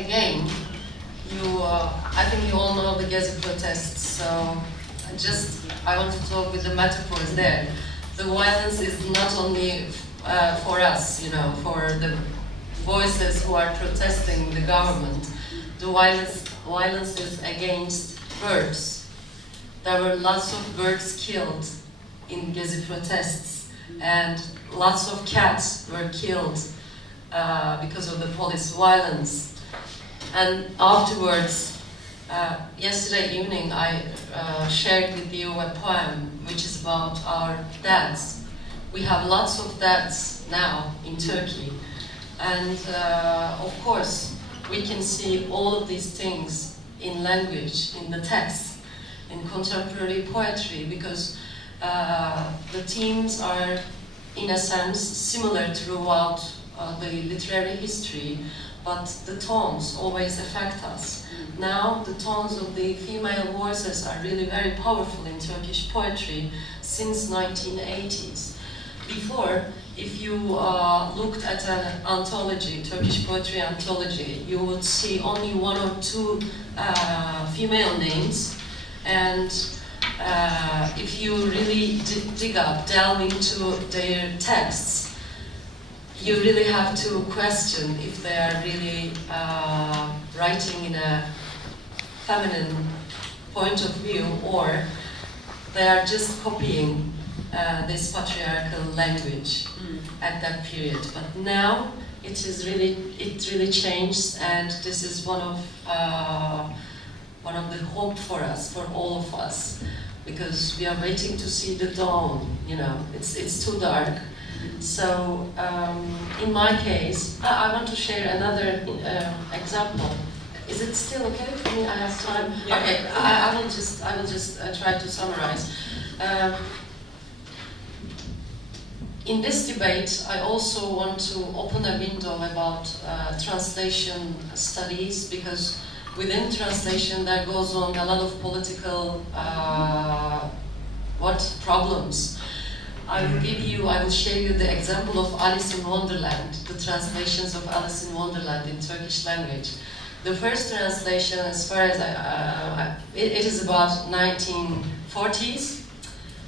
again, I think you all know the Gezi protests, so I want to talk with the metaphors there. The violence is not only for us, for the voices who are protesting the government. The violence is against birds. There were lots of birds killed in Gezi protests, and lots of cats were killed because of the police violence. And afterwards, yesterday evening, I shared with you a poem which is about our dads. We have lots of dads now in Turkey. And of course, we can see all of these things in language, in the text, in contemporary poetry, because the themes are, in a sense, similar throughout the literary history, but the tones always affect us. Now, the tones of the female voices are really very powerful in Turkish poetry since 1980s. Before, if you looked at an anthology, Turkish poetry anthology, you would see only one or two female names, and if you really delve into their texts, you really have to question if they are really writing in a feminine point of view, or they are just copying this patriarchal language at that period. But now it really changed, and this is one of the hope for us, for all of us, because we are waiting to see the dawn. It's too dark. So in my case, I want to share another example. Is it still okay for me? I have time. Yeah. Okay, I will just try to summarize. In this debate, I also want to open a window about translation studies, because within translation there goes on a lot of political problems. I will share you the example of Alice in Wonderland, the translations of Alice in Wonderland in Turkish language. The first translation, as far as it is about 1940s,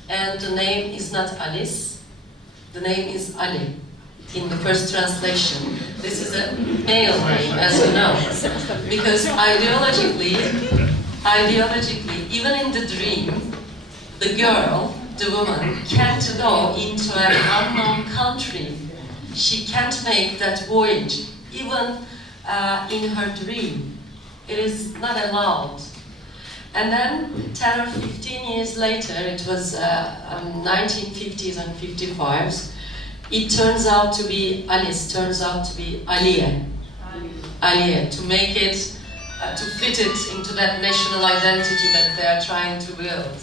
and the name is not Alice, the name is Ali in the first translation. This is a male name, as you know, because ideologically, even in the dream, the girl, the woman, can't go into an unknown country. She can't make that voyage, even in her dream. It is not allowed. And then 10 or 15 years later, it was 1950s and 55s, it turns out to be Alice, turns out to be Aliye, to make it, to fit it into that national identity that they are trying to build.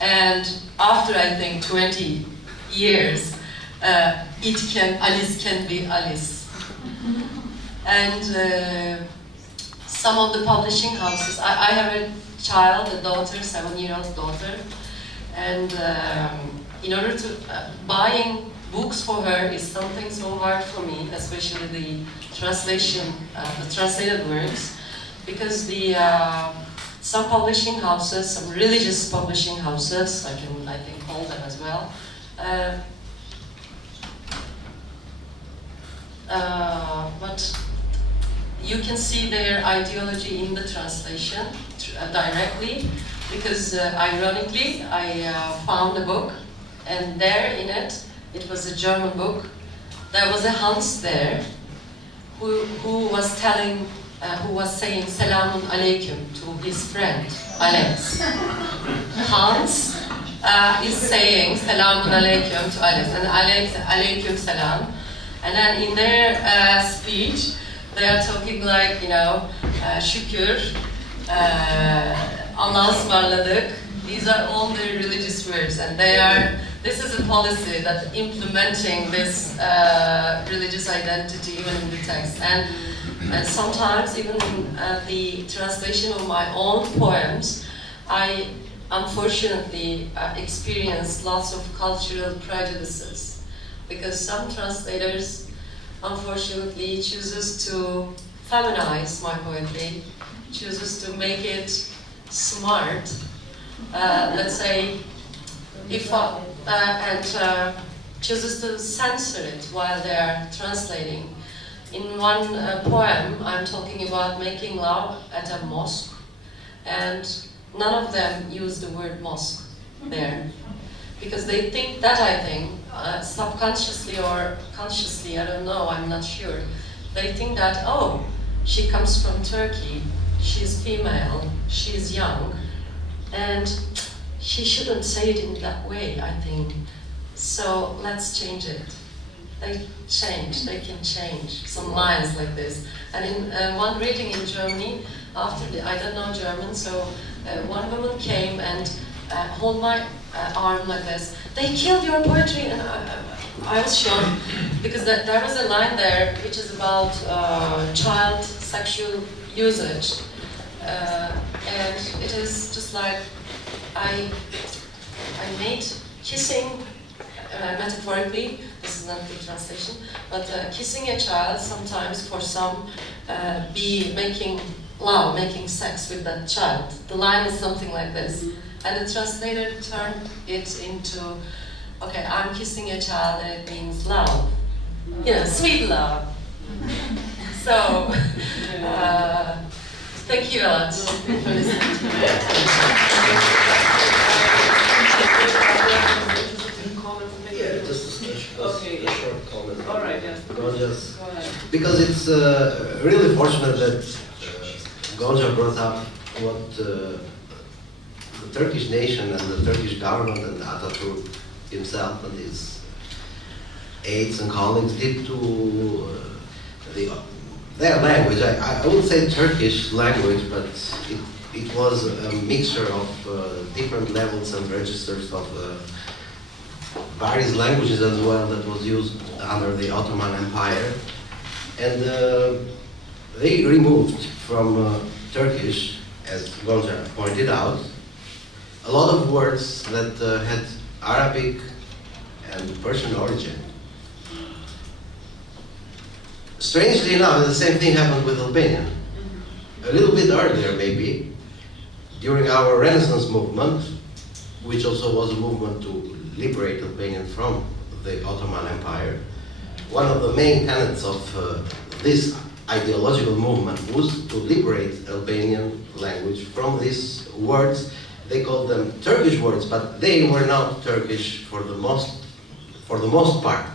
And after, I think, 20 years, Alice can be Alice. And some of the publishing houses, I have a child, a daughter, 7-year-old daughter, and in order to, buying books for her is something so hard for me, especially the translation, the translated works, because some publishing houses, some religious publishing houses, I can call them as well, but you can see their ideology in the translation directly, because ironically, I found a book, and there in it, it was a German book. There was a Hans there who was saying Selamun Aleyküm to his friend Alex. Hans is saying Selamun Aleyküm to Alex, and Alex Aleyküm Selam. And then in their speech, they are talking like, şükür, Allah'a ısmarladık. These are all their religious words, and this is a policy that implementing this religious identity even in the text. And sometimes even in the translation of my own poems, I unfortunately experience lots of cultural prejudices, because some translators unfortunately chooses to feminize my poetry, chooses to make it smart, let's say, chooses to censor it while they are translating. In one poem, I'm talking about making love at a mosque, and none of them use the word mosque there, because they think that, I think, subconsciously or consciously, I don't know, I'm not sure, they think that, oh, she comes from Turkey, she's female, she's young, and she shouldn't say it in that way, I think. So let's change it. They can change some lines like this. And in one reading in Germany, I don't know German, so one woman came and hold my arm like this. They killed your poetry, and I was shocked, because there was a line there which is about child sexual usage. And it is just like, I made kissing, metaphorically, this is not the translation, but kissing a child sometimes for some be making love, making sex with that child. The line is something like this. And the translator turned it into, okay, I'm kissing a child and it means love. You know, sweet love. So, thank you a lot for listening to me. Yeah, just a short comment. All right, yes. Gonca's, Go ahead. because it's really fortunate that Gonca brought up what the Turkish nation and the Turkish government and Atatürk himself and his aides and colleagues did to their language. I wouldn't say Turkish language, but it was a mixture of different levels and registers of various languages as well that was used under the Ottoman Empire. And they removed from Turkish, as Gonca pointed out, a lot of words that had Arabic and Persian origin. Strangely enough, the same thing happened with Albanian. A little bit earlier, maybe, during our Renaissance movement, which also was a movement to liberate Albanian from the Ottoman Empire, one of the main tenets of this ideological movement was to liberate Albanian language from these words. They called them Turkish words, but they were not Turkish for the most part.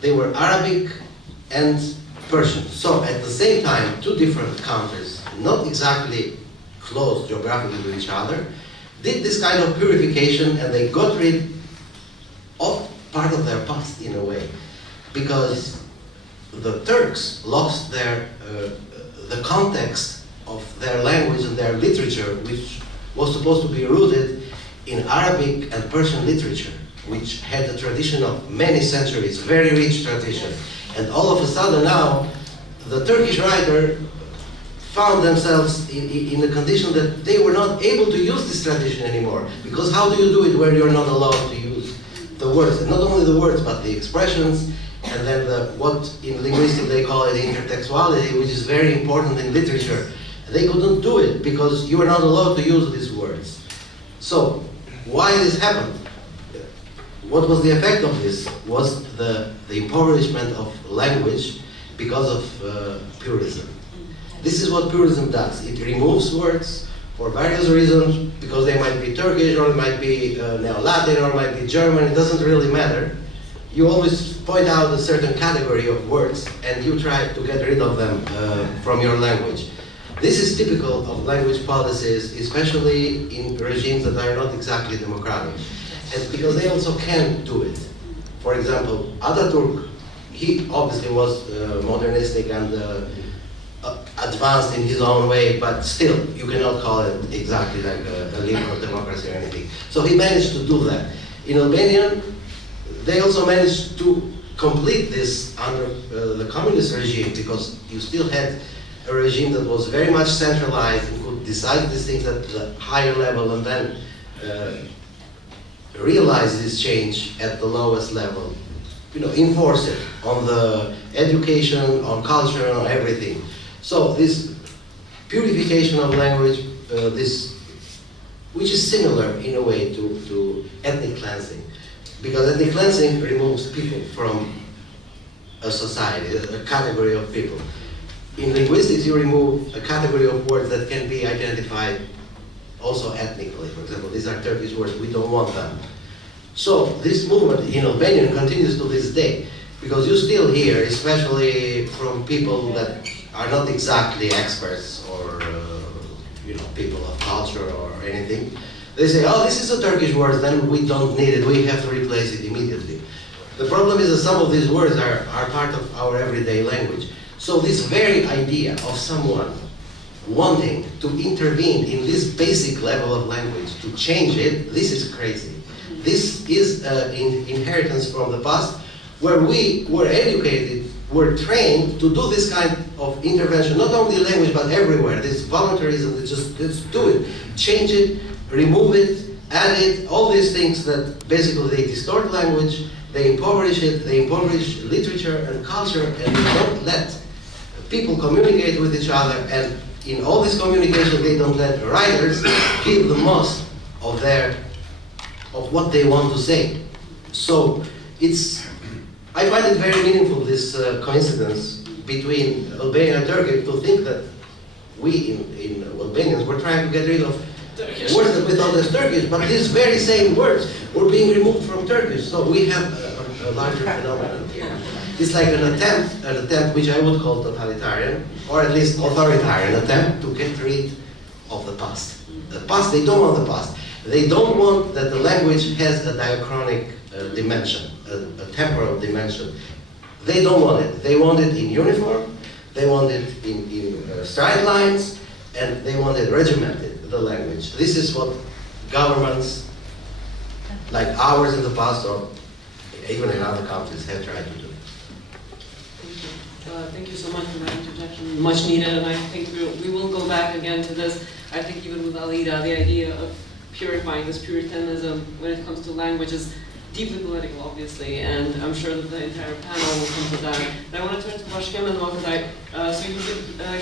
They were Arabic and Persian. So at the same time, two different countries, not exactly close geographically to each other, did this kind of purification, and they got rid of part of their past in a way, because the Turks lost their the context of their language and their literature, which was supposed to be rooted in Arabic and Persian literature, which had a tradition of many centuries, very rich tradition. And all of a sudden now, the Turkish writer found themselves in a condition that they were not able to use this tradition anymore. Because how do you do it where you're not allowed to use the words? And not only the words, but the expressions, and then what in linguistics they call it intertextuality, which is very important in literature. They couldn't do it because you were not allowed to use these words. So, why this happened? What was the effect of this? Was the impoverishment of language because of purism. This is what purism does. It removes words for various reasons, because they might be Turkish, or it might be Neo-Latin, or it might be German. It doesn't really matter. You always point out a certain category of words, and you try to get rid of them from your language. This is typical of language policies, especially in regimes that are not exactly democratic. And because they also can do it. For example, Atatürk, he obviously was modernistic and advanced in his own way, but still, you cannot call it exactly like a liberal democracy or anything. So he managed to do that. In Albanian, they also managed to complete this under the communist regime, because you still had a regime that was very much centralized and could decide these things at the higher level, and then realize this change at the lowest level. You know, enforce it on the education, on culture, on everything. So this purification of language, which is similar in a way to ethnic cleansing, because ethnic cleansing removes people from a society, a category of people. In linguistics, you remove a category of words that can be identified also ethnically. For example, these are Turkish words, we don't want them. So this movement in Albanian continues to this day, because you still hear, especially from people that are not exactly experts or people of culture or anything, they say, oh, this is a Turkish word, then we don't need it, we have to replace it immediately. The problem is that some of these words are part of our everyday language. So this very idea of someone wanting to intervene in this basic level of language, to change it, this is crazy. This is an inheritance from the past, where we were educated, were trained to do this kind of intervention, not only in language, but everywhere. This voluntarism, let's do it. Change it, remove it, add it, all these things that basically they distort language, they impoverish it, they impoverish literature and culture, and they don't let people communicate with each other, and in all this communication they don't let writers give the most of what they want to say. So I find it very meaningful, this coincidence between Albania and Turkey, to think that we in Albanians were trying to get rid of words that we thought as Turkish, but these very same words were being removed from Turkish. So we have a larger phenomenon here. It's like an attempt which I would call totalitarian, or at least authoritarian attempt to get rid of the past. The past, they don't want the past. They don't want that the language has a diachronic dimension, a temporal dimension. They don't want it. They want it in uniform, they want it in straight lines, and they want it regimented, the language. This is what governments like ours in the past, or even in other countries, have tried to do. Thank you so much for that interjection. Much needed, and I think we will go back again to this. I think even with Alida, the idea of purifying this puritanism when it comes to language is deeply political, obviously, and I'm sure that the entire panel will come to that. But I want to turn to Bashkim as well, because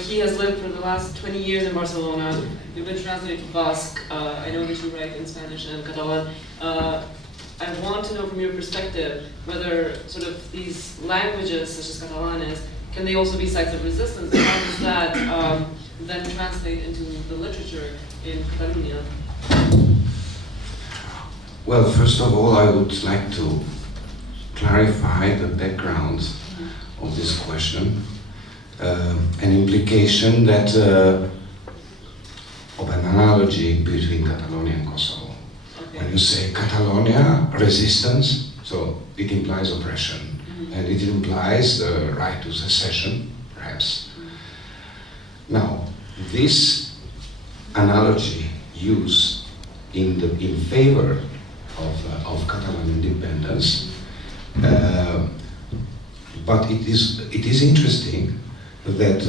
he has lived for the last 20 years in Barcelona. You've been translated to Basque. I know that you write in Spanish and Catalan. I want to know from your perspective whether sort of these languages, such as Catalan is, can they also be sites of resistance? And how does that then translate into the literature in Catalonia? Well, first of all, I would like to clarify the background of this question, an implication that of an analogy between Catalonia and Kosovo. When you say Catalonia, resistance, so it implies oppression, and it implies the right to secession, perhaps. Now, this analogy used in favor of Catalan independence, but it is interesting that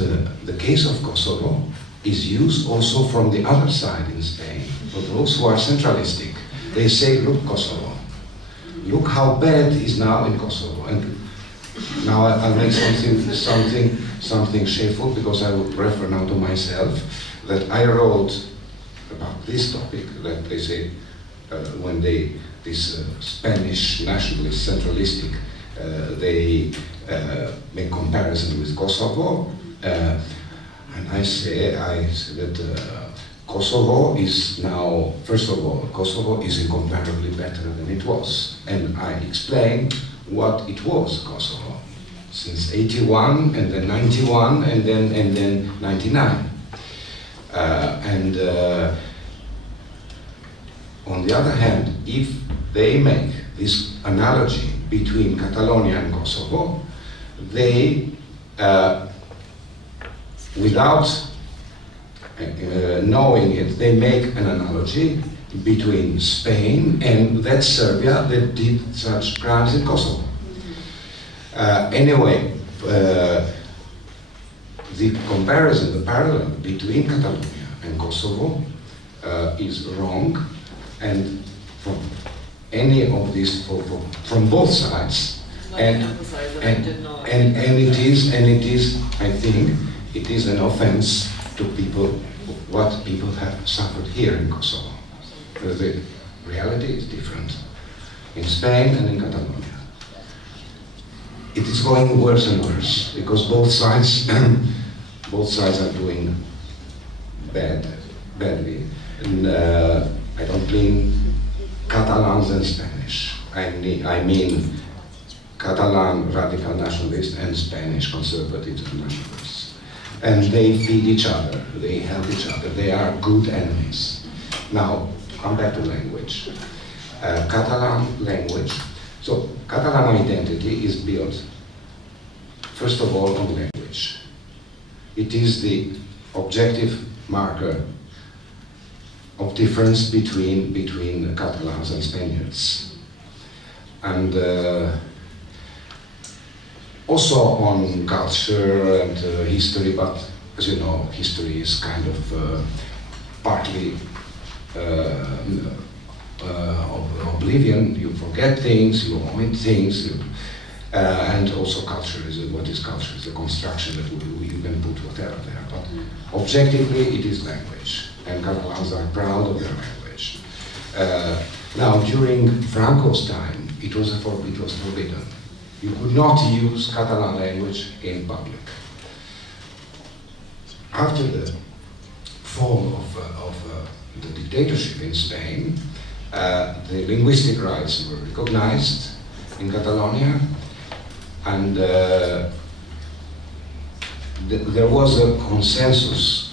the case of Kosovo is used also from the other side in Spain, for those who are centralistic. They say, look, Kosovo, look how bad it is now in Kosovo. And now I'll make something shameful, because I would refer now to myself, that I wrote about this topic, that they say, when this Spanish nationalist, centralistic, they make comparison with Kosovo, and I say that Kosovo is now, first of all, Kosovo is incomparably better than it was. And I explained what it was, Kosovo, since 81, and then 91, and then 99. On the other hand, if they make this analogy between Catalonia and Kosovo, they, without knowing it, they make an analogy between Spain and that Serbia that did such crimes in Kosovo. Anyway, the comparison, the parallel between Catalonia and Kosovo is wrong, and from any of these, from both sides, and it is, I think, it is an offense to people, what people have suffered here in Kosovo. Because the reality is different in Spain and in Catalonia. It is going worse and worse because both sides are doing badly. And I don't mean Catalans and Spanish. I mean Catalan radical nationalists and Spanish conservative nationalists. And they feed each other, they help each other, they are good enemies. Now, come back to language. Catalan language. So, Catalan identity is built, first of all, on language. It is the objective marker of difference between Catalans and Spaniards. And also on culture and history, but as you know, history is kind of partly of oblivion. You forget things, you omit things, and also culture is what is culture? It's a construction that you can put whatever there. But objectively, it is language, and Catalans are proud of their language. Now, during Franco's time, it was forbidden. You could not use Catalan language in public. After the fall of the dictatorship in Spain, the linguistic rights were recognized in Catalonia, and there was a consensus,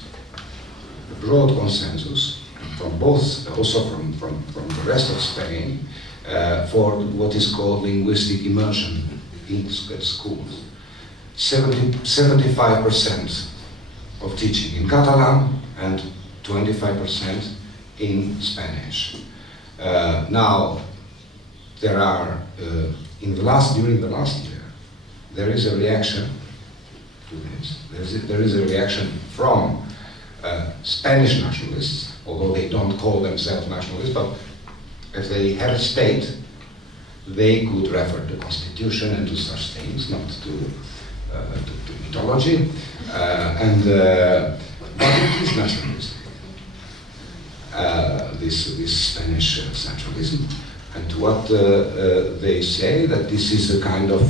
a broad consensus, from both, also from the rest of Spain, for what is called linguistic immersion at schools. 75% of teaching in Catalan and 25% in Spanish. Now, there are, during the last year, there is a reaction to this. There is a reaction from Spanish nationalists, although they don't call themselves nationalists, but if they had a state, they could refer to constitution and to such things, not to mythology. But it is nationalism. This Spanish centralism, and what they say that this is a kind of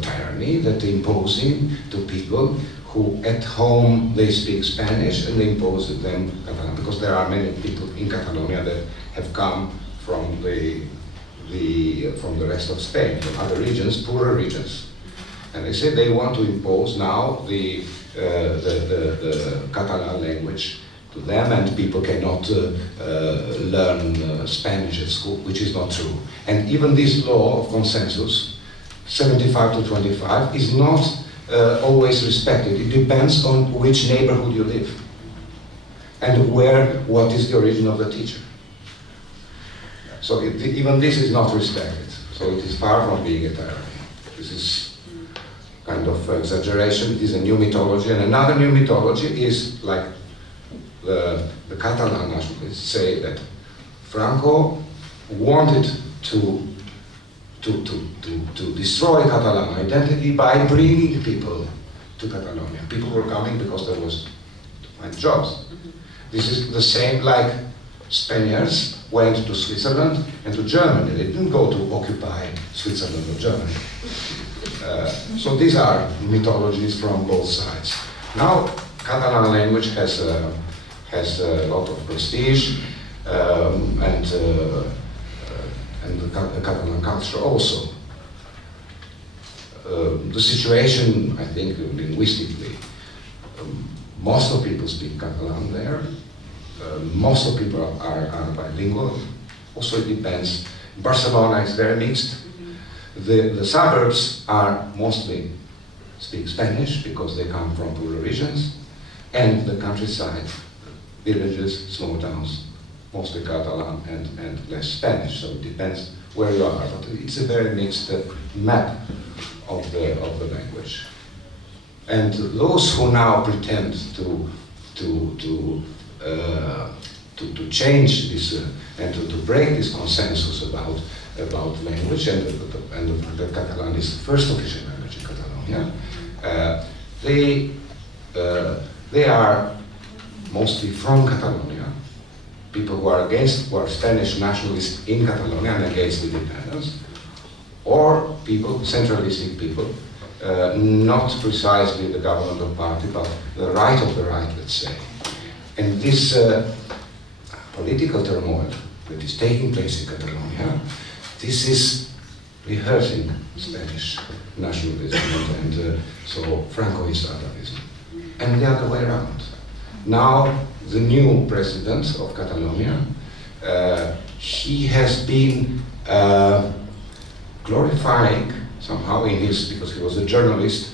tyranny that they're imposing to people who at home they speak Spanish and they impose them Catalan, because there are many people in Catalonia that have come from the rest of Spain, from other regions, poorer regions, and they say they want to impose now the Catalan language to them, and people cannot learn Spanish at school, which is not true. And even this law of consensus, 75 to 25, is not always respected. It depends on which neighborhood you live and what is the origin of the teacher. So even this is not respected. So it is far from being a tyranny. This is kind of exaggeration. It is a new mythology, and another new mythology is like the Catalan nationalists say that Franco wanted to destroy Catalan identity by bringing people to Catalonia. People were coming because there was to find jobs. This is the same like Spaniards went to Switzerland and to Germany. They didn't go to occupy Switzerland or Germany. So these are mythologies from both sides. Now, Catalan language has a lot of prestige, and the Catalan culture also. The situation, I think, linguistically, most of people speak Catalan there. Most of people are bilingual. Also, it depends. Barcelona is very mixed. The suburbs are mostly speak Spanish because they come from rural regions, and the countryside, villages, small towns, mostly Catalan and less Spanish. So it depends where you are. But it's a very mixed map of the language. And those who now pretend to change this and to break this consensus about language, and the Catalan is the first official language in Catalonia, they They are mostly from Catalonia, people who are Spanish nationalists in Catalonia and against independence, or people, centralistic people, not precisely the governmental party, but the right of the right, let's say. And this political turmoil that is taking place in Catalonia, this is rehearsing Spanish nationalism and so Franco-estatalism. And the other way around. Now, the new president of Catalonia, he has been glorifying somehow in his, because he was a journalist,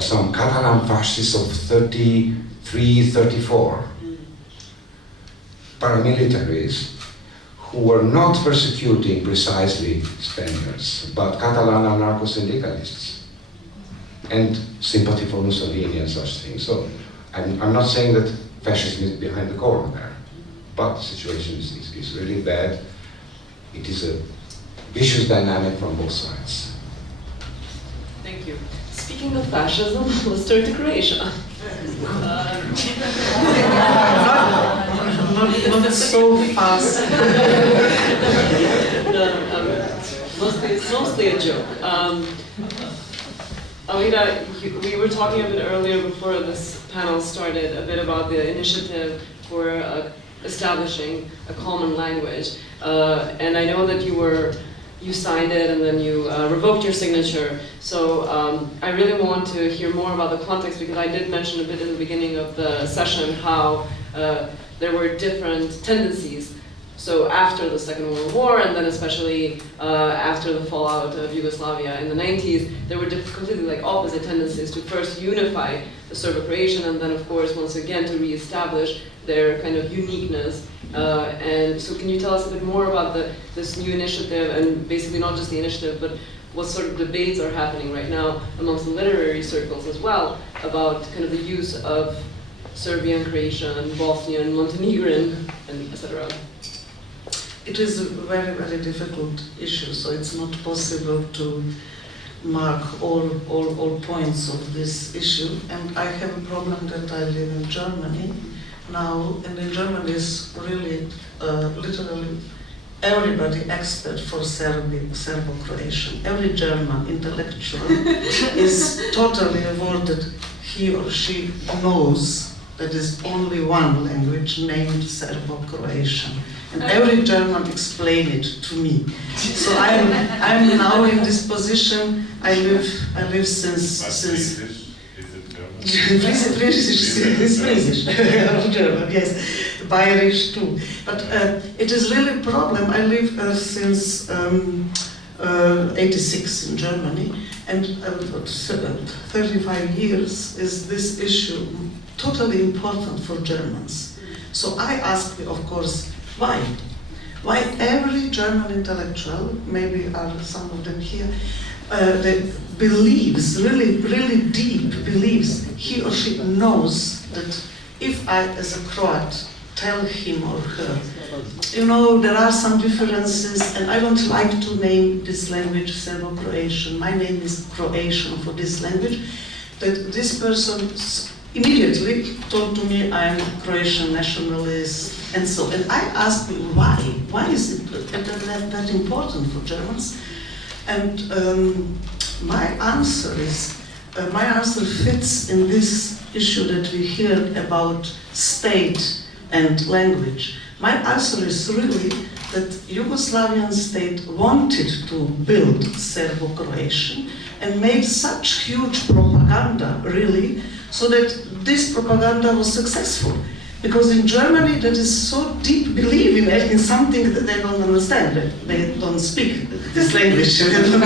some Catalan fascists of 33, 34, paramilitaries who were not persecuting precisely Spaniards, but Catalan anarcho-syndicalists and sympathy for Mussolini and such things. So I'm not saying that fascism is behind the corner there, but the situation is really bad. It is a vicious dynamic from both sides. Thank you. Speaking of fascism, let's turn to Croatia. Not so fast. It's mostly a joke. Alida, we were talking a bit earlier before this panel started a bit about the initiative for establishing a common language. And I know that you signed it and then you revoked your signature. So I really want to hear more about the context, because I did mention a bit in the beginning of the session how there were different tendencies. So after the Second World War, and then especially after the fallout of Yugoslavia in the 90s, there were completely opposite tendencies to first unify the Serbo-Croatian, and then of course once again to re-establish their kind of uniqueness. And so can you tell us a bit more about this new initiative, and basically not just the initiative, but what sort of debates are happening right now amongst the literary circles as well about kind of the use of Serbian, Croatian, Bosnian, Montenegrin, and etc. It is a very, very difficult issue, so it's not possible to mark all points of this issue. And I have a problem that I live in Germany now, and in Germany is really literally everybody expert for Serbo-Croatian. Every German intellectual is totally awarded he or she knows that is only one language named Serbo-Croatian. And every German explained it to me. So I'm now in this position. I live since. British is British, German, yes, Irish too. But it is really a problem. I live since '86 in Germany, and 35 years is this issue totally important for Germans. So I ask, of course, why? Why every German intellectual, maybe are some of them here, that believes, really deep believes, he or she knows that if I, as a Croat, tell him or her, you know, there are some differences, and I don't like to name this language Serbo-Croatian, my name is Croatian for this language, that this person immediately told to me I'm Croatian nationalist, and so, and I asked me why? Why is it that important for Germans? And my answer fits in this issue that we heard about state and language. My answer is really that Yugoslavian state wanted to build Serbo-Croatian and made such huge propaganda, really, so that this propaganda was successful. Because in Germany, that is so deep belief in something that they don't understand. They don't speak this language. They don't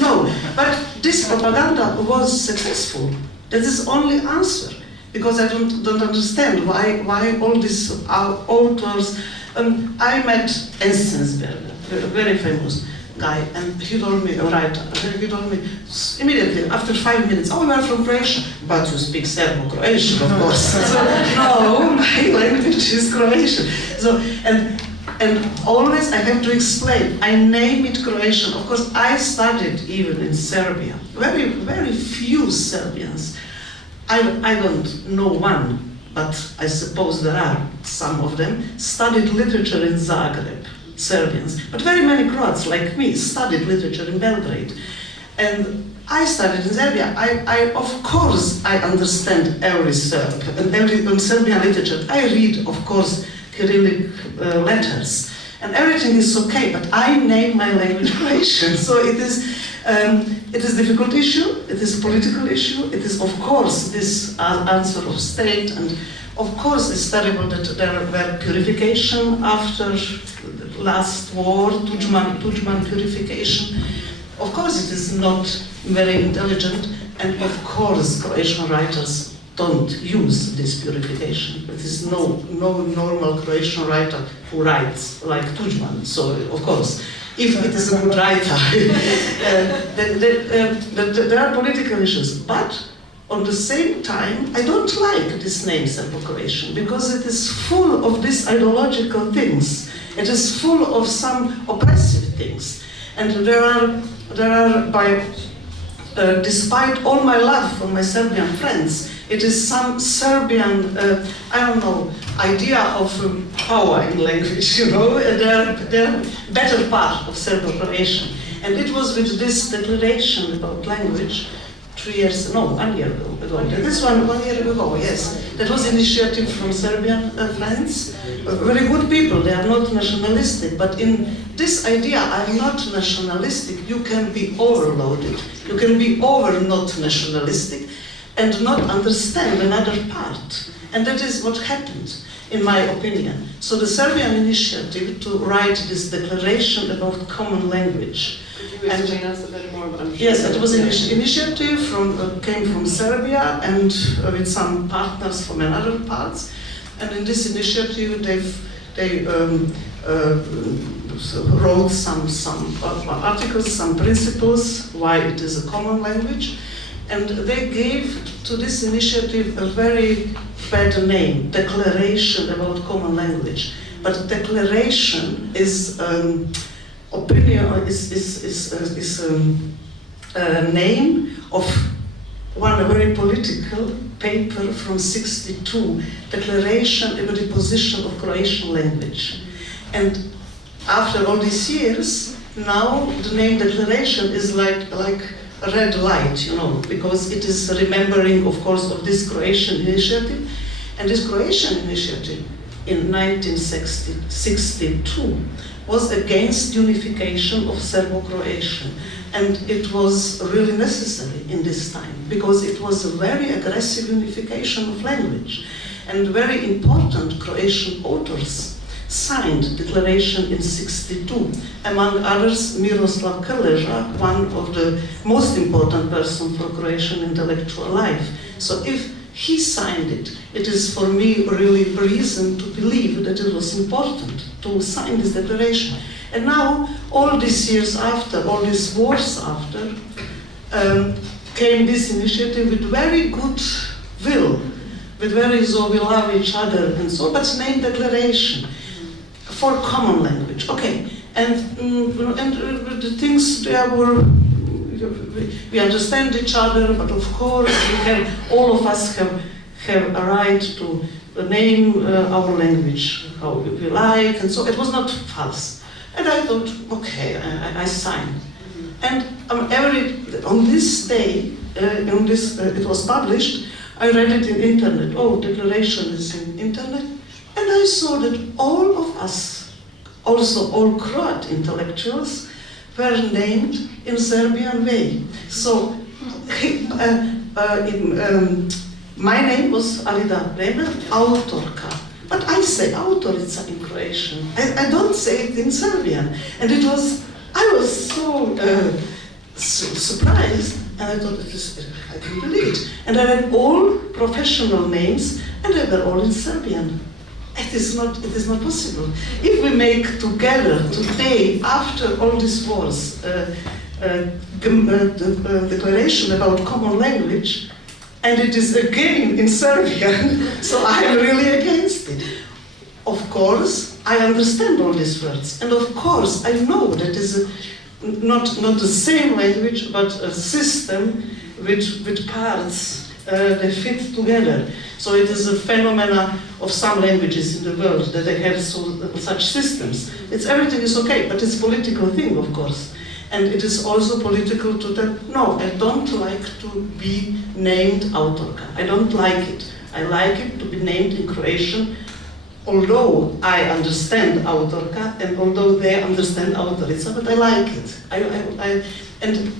know. But this propaganda was successful. That is only answer. Because I don't understand why all these authors. I met Enzensberger, a very famous guy, and he told me, a writer, he told me immediately, after 5 minutes, oh, you are from Croatia, but you speak Serbo-Croatian, of course. So, no, my language is Croatian. So, and always I have to explain, I name it Croatian. Of course, I studied even in Serbia. Very, very few Serbians I don't know one, but I suppose there are some of them, studied literature in Zagreb, Serbians. But very many Croats, like me, studied literature in Belgrade. And I studied in Serbia. Of course, I understand every Serb and every Serbian literature. I read, of course, Cyrillic letters, and everything is okay. But I name my language Croatian, so it is a difficult issue. It is a political issue. It is, of course, this answer of state, and of course, it's terrible that there were purification after the last war, Tudjman purification. Of course, it is not very intelligent, and of course, Croatian writers don't use this purification. There is no normal Croatian writer who writes like Tudjman. So, of course, if it is a good writer, there are political issues. But on the same time, I don't like this name Serbo-Croatian because it is full of these ideological things. It is full of some oppressive things, and there are despite all my love for my Serbian friends, it is some Serbian, idea of power in language, they're better part of Serbo-Croatian. And it was with this declaration about language 1 year ago. This one year ago, yes. That was initiative from Serbian friends, very good people, they are not nationalistic, but in this idea, I'm not nationalistic, you can be overloaded, you can be not nationalistic and not understand another part. And that is what happened, in my opinion. So the Serbian initiative to write this declaration about common language. Could you explain us a bit more? I'm sure yes, it was an initiative came from Serbia and with some partners from another parts. And in this initiative, they wrote some articles, some principles, why it is a common language. And they gave to this initiative a very bad name, Declaration about Common Language. But declaration is opinion, is a name of one very political paper from '62, Declaration about the Position of Croatian Language. And after all these years, now the name Declaration is like a red light, because it is remembering, of course, of this Croatian initiative. And this Croatian initiative in 1962 was against unification of Serbo-Croatian. And it was really necessary in this time, because it was a very aggressive unification of language. And very important Croatian authors signed declaration in '62. Among others, Miroslav Krleža, one of the most important person for Croatian intellectual life. So if he signed it, it is for me really reason to believe that it was important to sign this declaration. And now, all these years after, all these wars after, came this initiative with very good will, with very so we love each other and so, but name declaration for common language. Okay, and the things there were, we understand each other, but of course all of us have a right to name our language how we like, and so it was not false. And I thought, okay, I signed. And on this day, it was published, I read it in internet. Oh, declaration is in internet. And I saw that all of us, also all Croat intellectuals, were named in Serbian way. So my name was Alida Bremer, autorka. But I say autorica in Croatian. I don't say it in Serbian. And I was so surprised, and I thought, I can't believe it. And I read all professional names, and they were all in Serbian. It is not possible. If we make together today, after all these wars, declaration about common language, and it is again in Serbian, so I am really against it. Of course, I understand all these words, and of course, I know that is not the same language, but a system with parts they fit together. So it is a phenomenon of some languages in the world that they have such systems. Everything is okay, but it's a political thing, of course. And it is also political to tell, no, I don't like to be named autorka. I don't like it. I like it to be named in Croatian, although I understand autorka and although they understand autorica, but I like it. And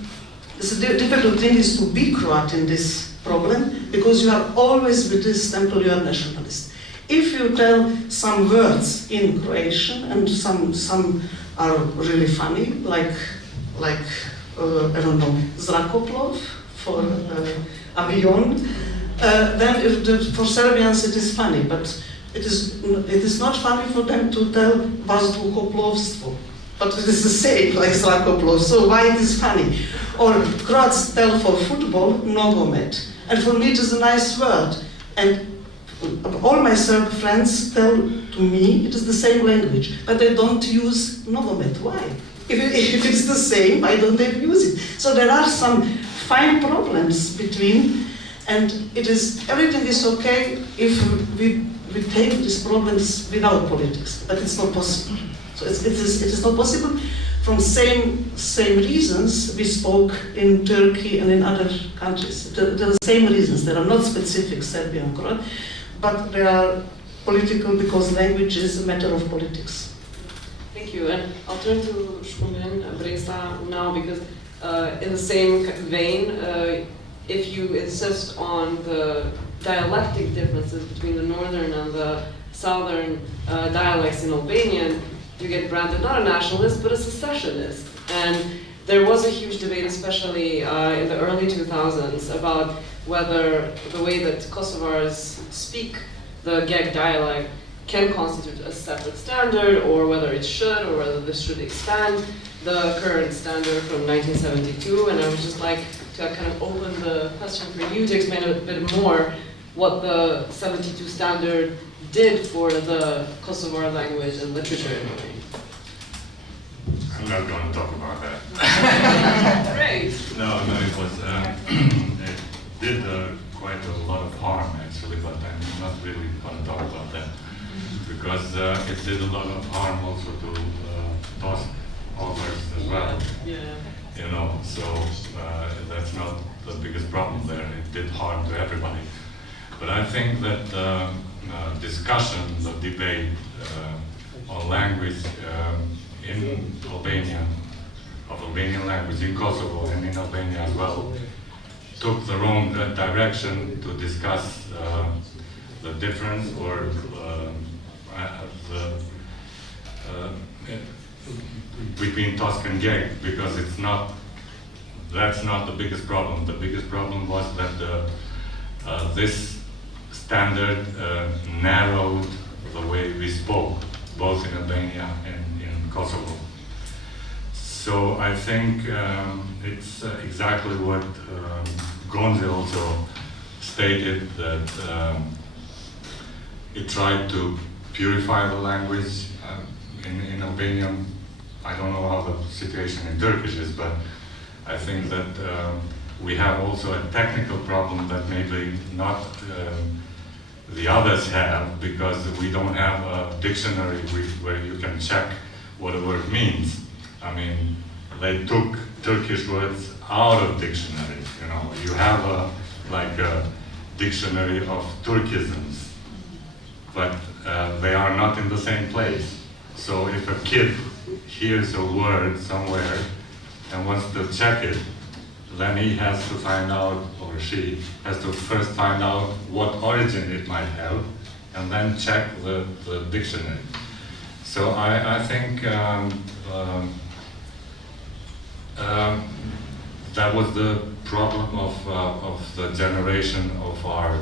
the difficult thing is to be Croat in this problem, because you are always with this temple, you are nationalist. If you tell some words in Croatian, and some are really funny, like I don't know, zrakoplov for avion, then for Serbians it is funny, but it is not funny for them to tell vazduhoplovstvo. But it is the same, like zrakoplov, so why it is funny? Or Croats tell for football, nogomet. And for me it is a nice word. And all my Serb friends tell to me it is the same language, but they don't use nogomet. Why? If it's the same, why don't they use it? So there are some fine problems between, and everything is okay if we take these problems without politics, but it's not possible. So it is not possible. From same reasons we spoke in Turkey and in other countries. There are the same reasons. There are not specific Serbian Croat, but they are political because language is a matter of politics. Thank you, and I'll turn to Shkumbin Bresta now, because in the same vein, if you insist on the dialectic differences between the northern and the southern dialects in Albanian, you get branded not a nationalist, but a secessionist. And there was a huge debate, especially in the early 2000s, about whether the way that Kosovars speak the Geg dialect can constitute a separate standard, or whether it should, or whether this should expand the current standard from 1972. And I would just like to kind of open the question for you to explain a bit more what the 72 standard did for the Kosovar language and literature in Albania. I'm not going to talk about that. Great. No, it was, it did quite a lot of harm actually, but I'm not really going to talk about that. Because it did a lot of harm also to Tosk authors as well. Yeah. You know, so that's not the biggest problem there. It did harm to everybody. But I think that discussion, the debate on language in Albania, of Albanian language in Kosovo and in Albania as well, took the wrong direction to discuss the difference or between Tosk and Geg, because that's not the biggest problem. The biggest problem was that this standard narrowed the way we spoke, both in Albania and in Kosovo. So I think it's exactly what Gonca also stated, that it tried to purify the language in Albanian. I don't know how the situation in Turkish is, but I think that we have also a technical problem that maybe not the others have, because we don't have a dictionary where you can check what a word means. I mean, they took Turkish words out of dictionaries. You know, you have a dictionary of Turkisms, but they are not in the same place. So if a kid hears a word somewhere and wants to check it, then he has to find out, or she has to first find out what origin it might have, and then check the dictionary. So I think that was the problem of the generation of our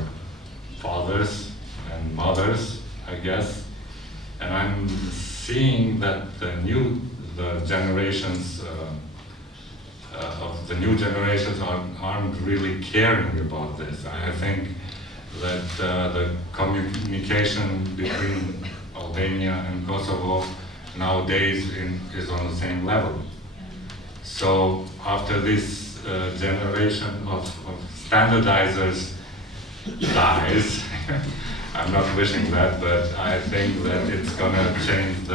fathers and mothers, I guess. And I'm seeing that the new generations aren't really caring about this. I think that the communication between Albania and Kosovo nowadays is on the same level. So after this generation of standardizers dies. I'm not wishing that, but I think that it's gonna change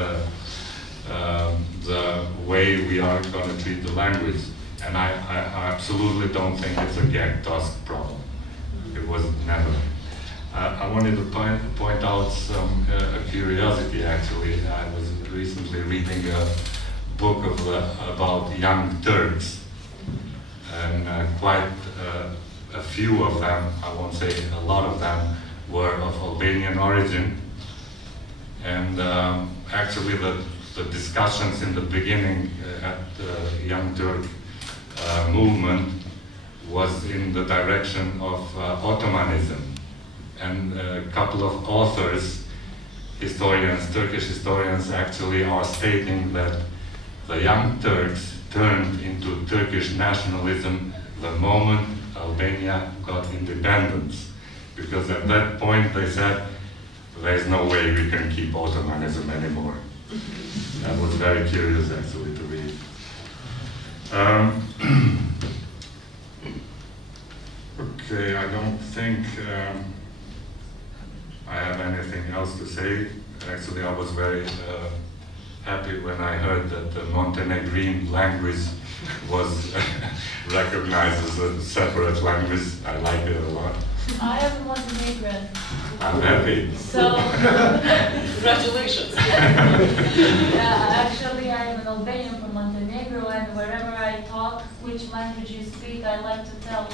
the way we are gonna treat the language. And I absolutely don't think it's a Tusk problem. It was never. I wanted to point out a curiosity actually. I was recently reading a book about young Turks, and quite a few of them, I won't say a lot of them, were of Albanian origin. And actually the discussions in the beginning at the Young Turk movement was in the direction of Ottomanism. And a couple of authors, historians, Turkish historians, actually are stating that the Young Turks turned into Turkish nationalism the moment Albania got independence. Because at that point they said, there's no way we can keep Ottomanism anymore. That was very curious actually to read. Okay, I don't think I have anything else to say. Actually, I was very happy when I heard that the Montenegrin language was recognized as a separate language. I like it a lot. I am Montenegrin. I'm happy. So, Congratulations. actually, I am an Albanian from Montenegro, and wherever I talk, which language you speak, I like to tell.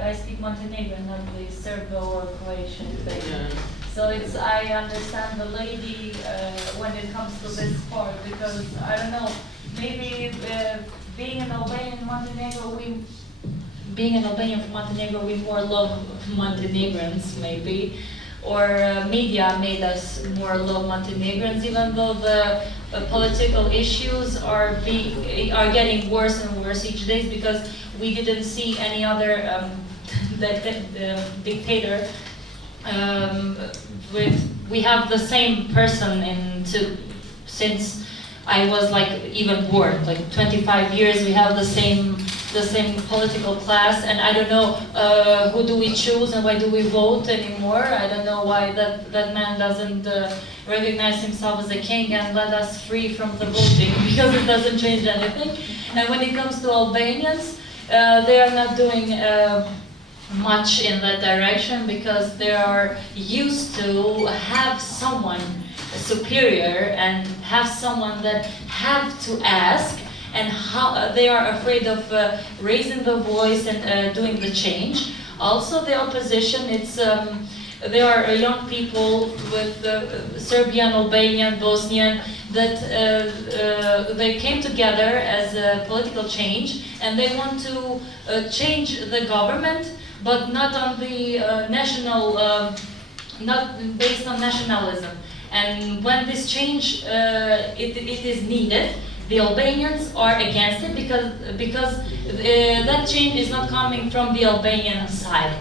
I speak Montenegrin, not the Serbo or Croatian thing. Yeah. So I understand the lady when it comes to this part, because I don't know, maybe being an Albanian from Montenegro, we more love Montenegrins, maybe, or media made us more love Montenegrins, even though the political issues are getting worse and worse each day, because we didn't see any other dictator. We have the same person since I was even born, 25 years. We have the same political class, and I don't know who do we choose and why do we vote anymore. I don't know why that man doesn't recognize himself as a king and let us free from the voting, because it doesn't change anything. And when it comes to Albanians, they are not doing much in that direction, because they are used to have someone superior and have someone that have to ask, and how they are afraid of raising the voice and doing the change. Also, the opposition, they are young people with Serbian, Albanian, Bosnian, that they came together as a political change, and they want to change the government, but not on the not based on nationalism. And when this change it is needed, the Albanians are against it, because that change is not coming from the Albanian side.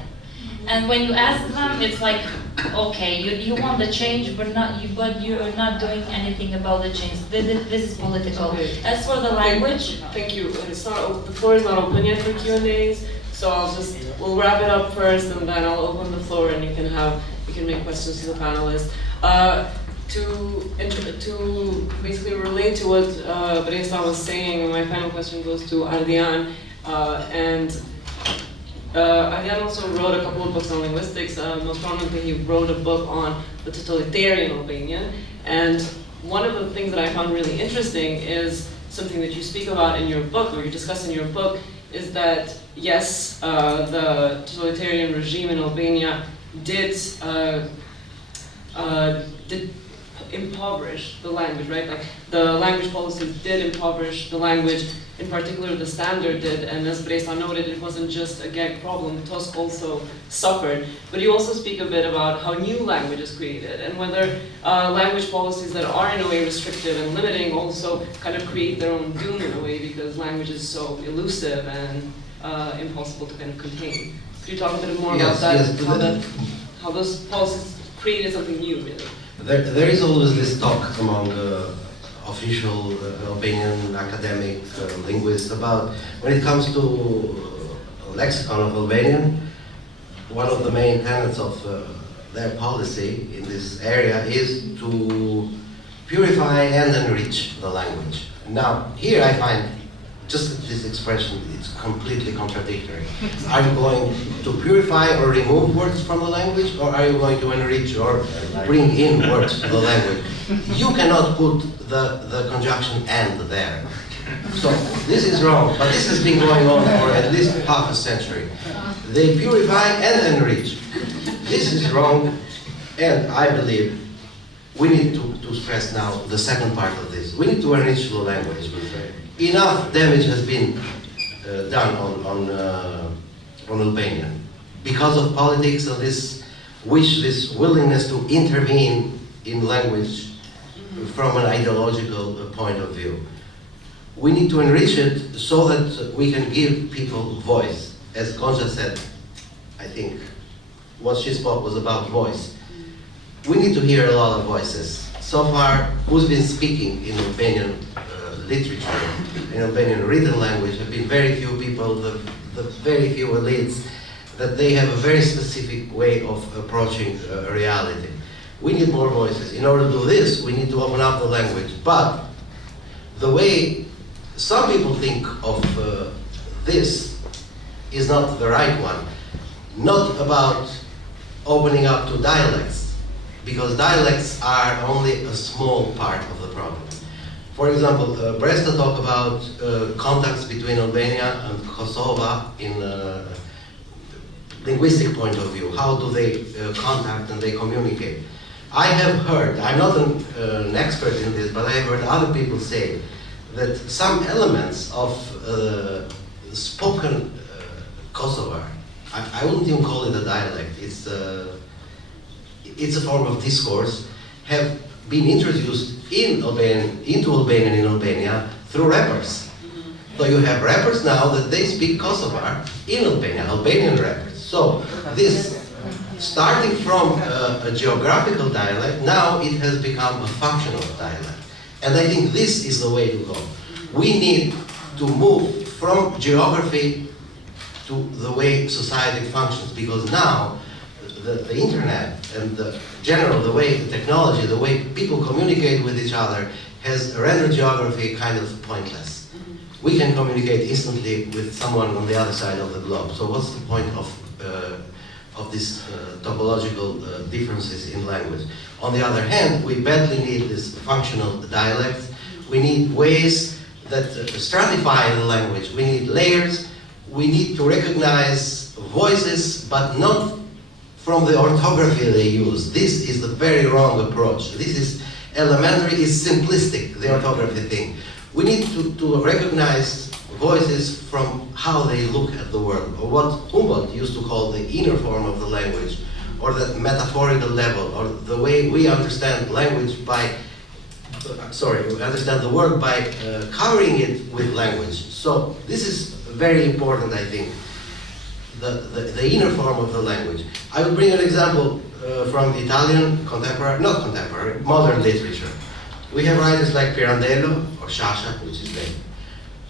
And when you ask them, it's like, okay, you want the change, but you're not doing anything about the change. This is political. Okay. As for the language, Thank you. The floor is not open yet for Q&As, so we'll wrap it up first, and then I'll open the floor, and you can make questions to the panelists. To basically relate to what Brestovci was saying, my final question goes to Ardian, and Ardian also wrote a couple of books on linguistics. Most prominently, he wrote a book on the totalitarian Albanian, and one of the things that I found really interesting is something that you speak about in your book, or you discuss in your book, is that yes, the totalitarian regime in Albania did impoverish the language, right? Like the language policies did impoverish the language, in particular the standard did, and as Brestovci noted, it wasn't just a gag problem, Tusk also suffered. But you also speak a bit about how new language is created, and whether language policies that are in a way restrictive and limiting also kind of create their own doom in a way, because language is so elusive and impossible to kind of contain. Could you talk a bit more about that? Yes, how those policies created something new, really? There is always this talk among official Albanian academic linguists about when it comes to lexicon of Albanian, one of the main tenets of their policy in this area is to purify and enrich the language. Now, here I find just this expression, it's completely contradictory. Are you going to purify or remove words from the language, or are you going to enrich or bring in words to the language? You cannot put the conjunction "and" there. So this is wrong, but this has been going on for at least half a century. They purify and enrich. This is wrong, and I believe we need to stress now the second part of this. We need to enrich the language. Enough damage has been done on Albanian because of politics and this wish, this willingness to intervene in language from an ideological point of view. We need to enrich it so that we can give people voice. As Gonca said, I think what she spoke was about voice. We need to hear a lot of voices. So far, who's been speaking in Albanian literature, in Albanian written language, have been very few people, the very few elites, that they have a very specific way of approaching reality. We need more voices. In order to do this, we need to open up the language. But the way some people think of this is not the right one. Not about opening up to dialects, because dialects are only a small part of the problem. For example, Brestovci talk about contacts between Albania and Kosovo in a linguistic point of view. How do they contact and they communicate? I have heard, I'm not an expert in this, but I have heard other people say that some elements of spoken Kosovar, I wouldn't even call it a dialect, it's a form of discourse, have been introduced into Albanian in Albania through rappers. So you have rappers now that they speak Kosovar in Albania, Albanian rappers. So this, starting from a geographical dialect, now it has become a functional dialect. And I think this is the way to go. We need to move from geography to the way society functions, because now the internet and the way technology, the way people communicate with each other has rendered geography kind of pointless. We can communicate instantly with someone on the other side of the globe. So what's the point of these topological differences in language? On the other hand, we badly need this functional dialects. We need ways that stratify the language. We need layers. We need to recognize voices, but not from the orthography they use. This is the very wrong approach. This is elementary, it's simplistic, the orthography thing. We need to recognize voices from how they look at the world, or what Humboldt used to call the inner form of the language, or the metaphorical level, or the way we understand language by, we understand the world by covering it with language. So this is very important, I think, the inner form of the language. I will bring an example from the Italian modern literature. We have writers like Pirandello or Sciascia, which is great.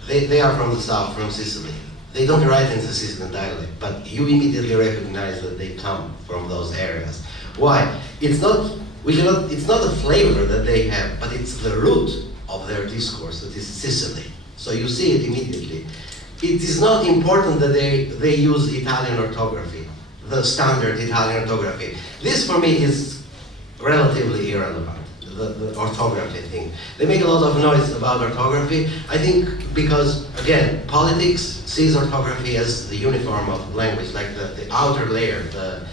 They are from the south, from Sicily. They don't write in the Sicilian dialect, but you immediately recognize that they come from those areas. Why? It's not a flavor that they have, but it's the root of their discourse that is Sicily. So you see it immediately. It is not important that they use Italian orthography, the standard Italian orthography. This for me is relatively irrelevant, the orthography thing. They make a lot of noise about orthography, I think because, again, politics sees orthography as the uniform of language, like the outer layer, the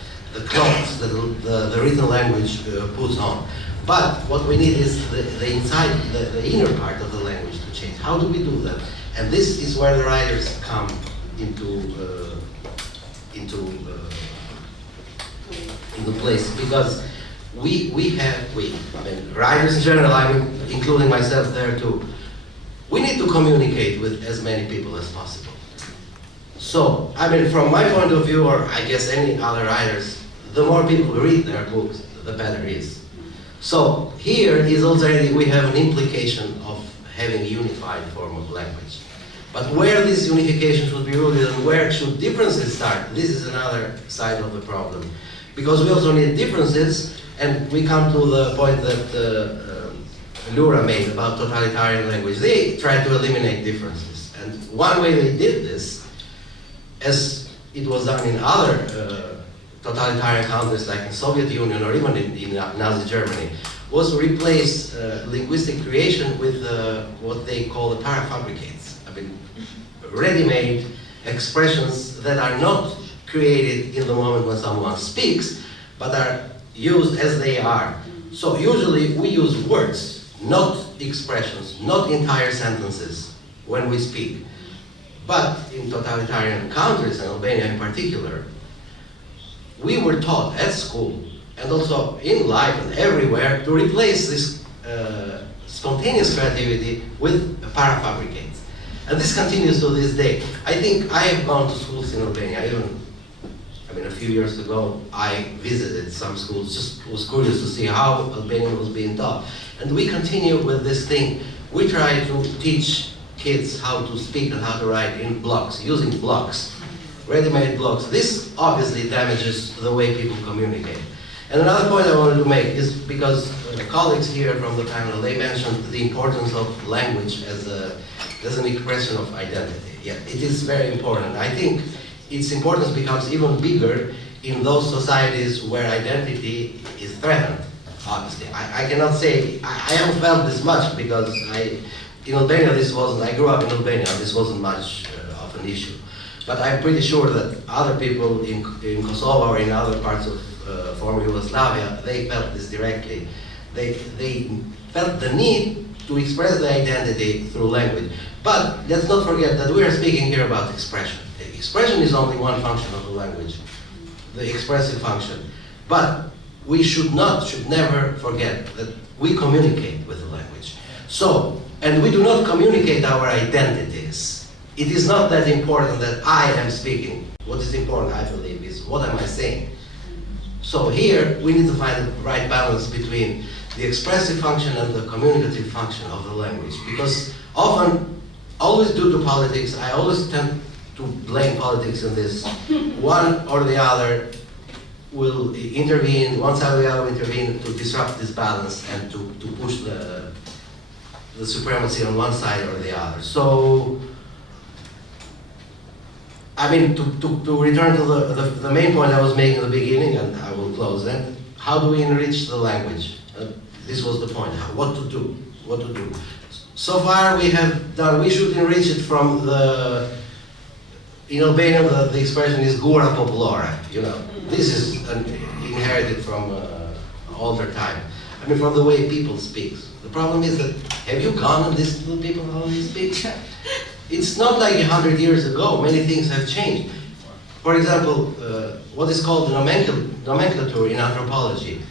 clothes that the written language puts on. But what we need is the inside, the inner part of the language to change. How do we do that? And this is where the writers come into place, because writers in general, I'm including myself there too, we need to communicate with as many people as possible. So, from my point of view, or I guess any other writers, the more people read their books, the better it is. So, here is already, we have an implication of having a unified form of language. But where this unification should be rooted and where should differences start, this is another side of the problem. Because we also need differences, and we come to the point that Lura made about totalitarian language. They tried to eliminate differences. And one way they did this, as it was done in other totalitarian countries like in Soviet Union or even in Nazi Germany, was to replace linguistic creation with what they call the parafabricates. I mean, ready-made expressions that are not created in the moment when someone speaks, but are used as they are. So usually we use words, not expressions, not entire sentences when we speak. But in totalitarian countries, and Albania in particular, we were taught at school and also in life and everywhere to replace this spontaneous creativity with parafabricates. And this continues to this day. I think I have gone to schools in Albania. A few years ago, I visited some schools, just was curious to see how Albanian was being taught. And we continue with this thing. We try to teach kids how to speak and how to write in blocks, using blocks, ready-made blocks. This obviously damages the way people communicate. And another point I wanted to make is because colleagues here from the panel, they mentioned the importance of language as an expression of identity. Yeah, it is very important. I think its importance becomes even bigger in those societies where identity is threatened, obviously. I cannot say, I haven't felt this much because in Albania I grew up in Albania, this wasn't much of an issue. But I'm pretty sure that other people in Kosovo or in other parts of former Yugoslavia, they felt this directly. They felt the need to express their identity through language. But let's not forget that we are speaking here about expression. Expression is only one function of the language, the expressive function. But we should never forget that we communicate with the language. So, and we do not communicate our identities. It is not that important that I am speaking. What is important, I believe, is what am I saying? So here, we need to find the right balance between the expressive function and the communicative function of the language. Because often, always due to politics, I always tend to blame politics in this. One or the other will intervene, one side or the other will intervene to disrupt this balance and to push the supremacy on one side or the other. So, I mean, to return to the main point I was making in the beginning, and I will close that, how do we enrich the language? This was the point, what to do. So far we should enrich it from in Albanian the expression is gura populare, This is inherited from older time. I mean, from the way people speak. The problem is that, have you gone and listened to the people how they speak? It's not like 100 years ago, many things have changed. For example, what is called nomenclature in anthropology.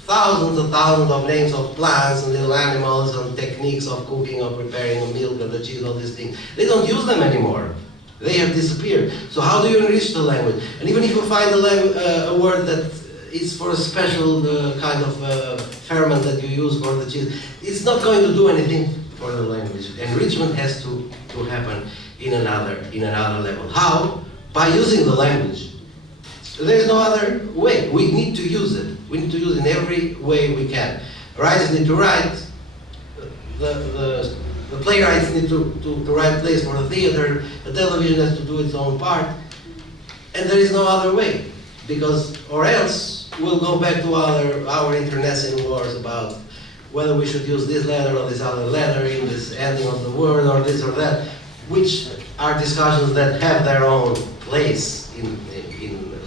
Thousands and thousands of names of plants and little animals and techniques of cooking, of preparing the milk and the cheese, all these things. They don't use them anymore. They have disappeared. So how do you enrich the language? And even if you find a word that is for a special kind of ferment that you use for the cheese, it's not going to do anything for the language. Enrichment has to happen in another level. How? By using the language. There's no other way. We need to use it. We need to use it in every way we can. Writers need to write. The playwrights need to write plays for the theater. The television has to do its own part. And there is no other way. Or else we'll go back to our internecine wars about whether we should use this letter or this other letter in this ending of the word or this or that, which are discussions that have their own place in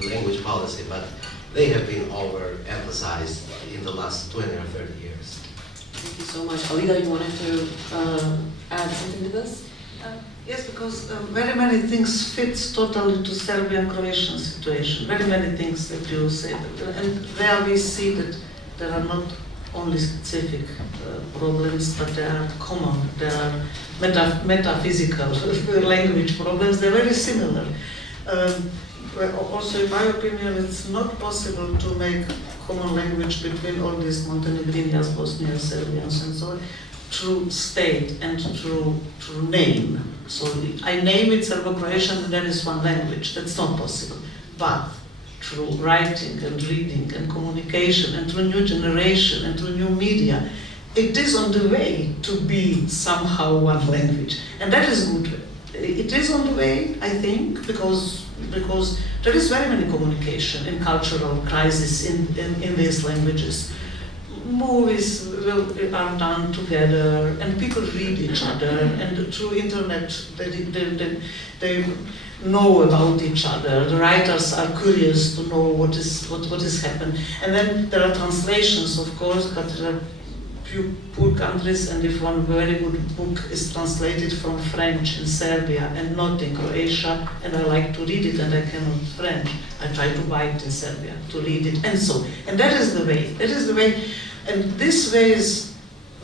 language policy, but they have been overemphasized in the last 20 or 30 years. Thank you so much. Alida, you wanted to add something to this? Yes, because very many things fit totally to Serbian-Croatian situation. Very many things that you said. And there we see that there are not only specific problems, but they are common. There are metaphysical language problems. They're very similar. Also, in my opinion, it's not possible to make common language between all these Montenegrinians, Bosnians, Serbians, and so on. through state and through name. So I name it Serbo-Croatian, and that is one language. That's not possible. But through writing and reading and communication and through new generation and through new media, it is on the way to be somehow one language. And that is good. It is on the way, I think, because there is very many communication and cultural crisis in these languages. Movies are done together, and people read each other, and through internet they know about each other. The writers are curious to know what is happening. And then there are translations, of course, but there are few poor countries, and if one very good book is translated from French in Serbia and not in Croatia, and I like to read it and I cannot French, I try to buy it in Serbia to read it, and so. And that is the way. That is the way. And this way is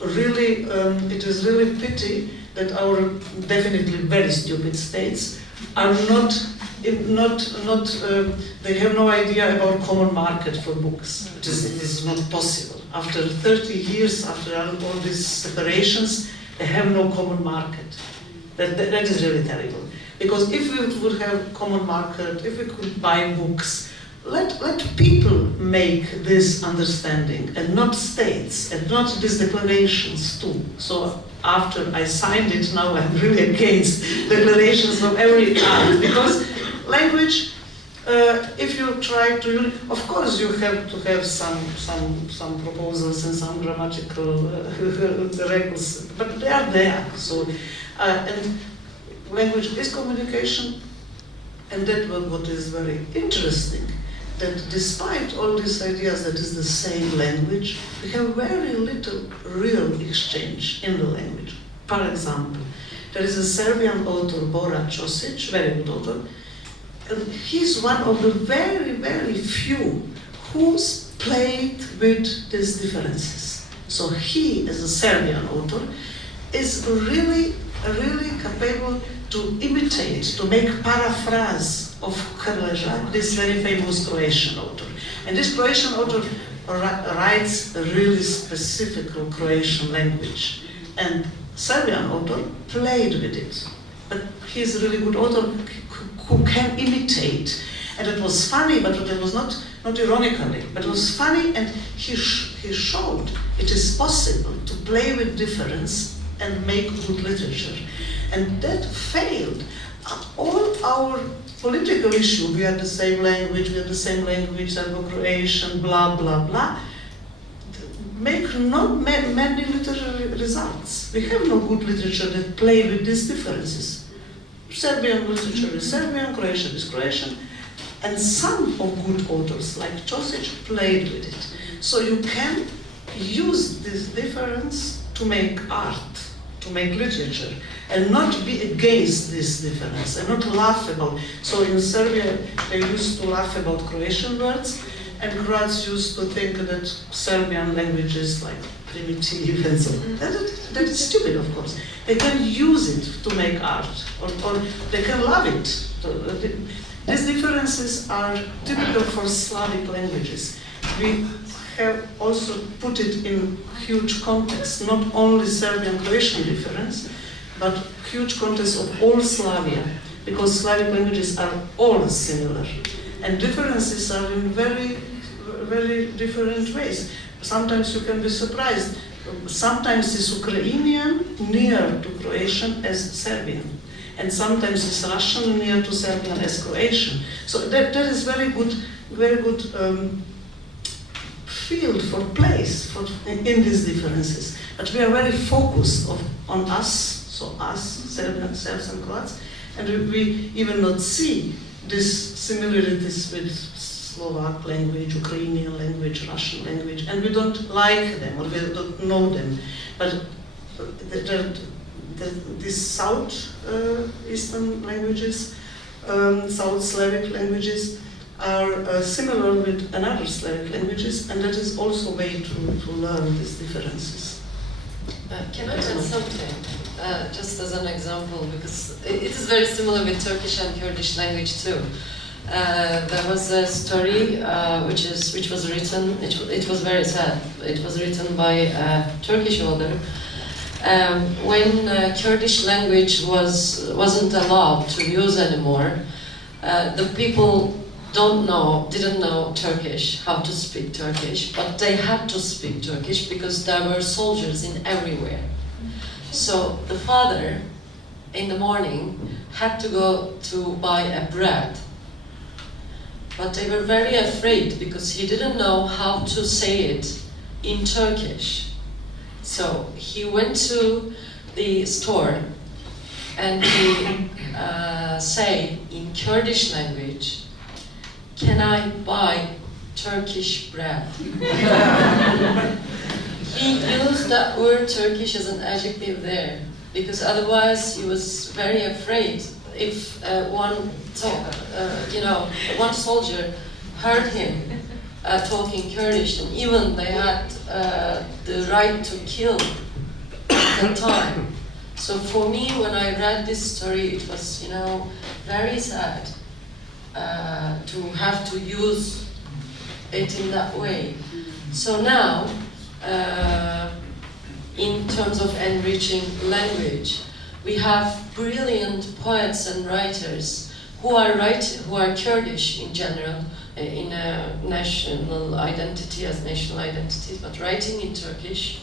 really, it is really pity that our definitely very stupid states are they have no idea about common market for books. It is not possible. After 30 years, after all these separations, they have no common market. That is really terrible. Because if we would have common market, if we could buy books, let people make this understanding, and not states, and not these declarations too. So after I signed it, now I'm really against declarations of every kind, because language, if you try to, of course you have to have some proposals and some grammatical regulations, but they are there. So, and language is communication, and that what is very interesting, that despite all these ideas that is the same language, we have very little real exchange in the language. For example, there is a Serbian author, Bora Ćosić, very good author, and he's one of the very, very few who's played with these differences. So he, as a Serbian author, is really capable to imitate, to make paraphrase of Krleža, this very famous Croatian author. And this Croatian author writes a really specific Croatian language. And Serbian author played with it. But he's a really good author who can imitate. And it was funny, but it was not ironically, but it was funny, and he showed it is possible to play with difference and make good literature. And that failed. All our political issues, we have the same language, Serbo-Croatian, blah, blah, blah, make not many literary results. We have no good literature that play with these differences. Serbian literature is Serbian, Croatian is Croatian, and some of good authors like Ćosić played with it. So you can use this difference to make art, to make literature, and not be against this difference, and not laugh about. So in Serbia, they used to laugh about Croatian words, and Croats used to think that Serbian language is like primitive and so on. That is stupid, of course. They can use it to make art, or they can love it. These differences are typical for Slavic languages. We have also put it in huge context, not only Serbian-Croatian difference, but huge context of all Slavia, because Slavic languages are all similar. And differences are in very, very different ways. Sometimes you can be surprised. Sometimes it's Ukrainian near to Croatian as Serbian. And sometimes it's Russian near to Serbian as Croatian. So that is very good field for place in these differences. But we are very focused on us, so us, Serbs and Croats, and we even not see these similarities with Slovak language, Ukrainian language, Russian language, and we don't like them or we don't know them. But these South Eastern languages, South Slavic languages, are similar with another Slavic languages, and that is also a way to learn these differences. Can I add something, just as an example, because it is very similar with Turkish and Kurdish language too. There was a story which was written. It was very sad. It was written by a Turkish author, When Kurdish language wasn't allowed to use anymore, the people didn't know Turkish, how to speak Turkish, but they had to speak Turkish because there were soldiers in everywhere. So the father, in the morning, had to go to buy a bread. But they were very afraid because he didn't know how to say it in Turkish. So he went to the store and he say in Kurdish language, "Can I buy Turkish bread?" He used that word Turkish as an adjective there because otherwise he was very afraid if one soldier heard him talking Kurdish, and even they had the right to kill at the time. So for me, when I read this story, it was, very sad to have to use it in that way. So now, in terms of enriching language, we have brilliant poets and writers who are Kurdish in general, in a national identity, as national identities, but writing in Turkish.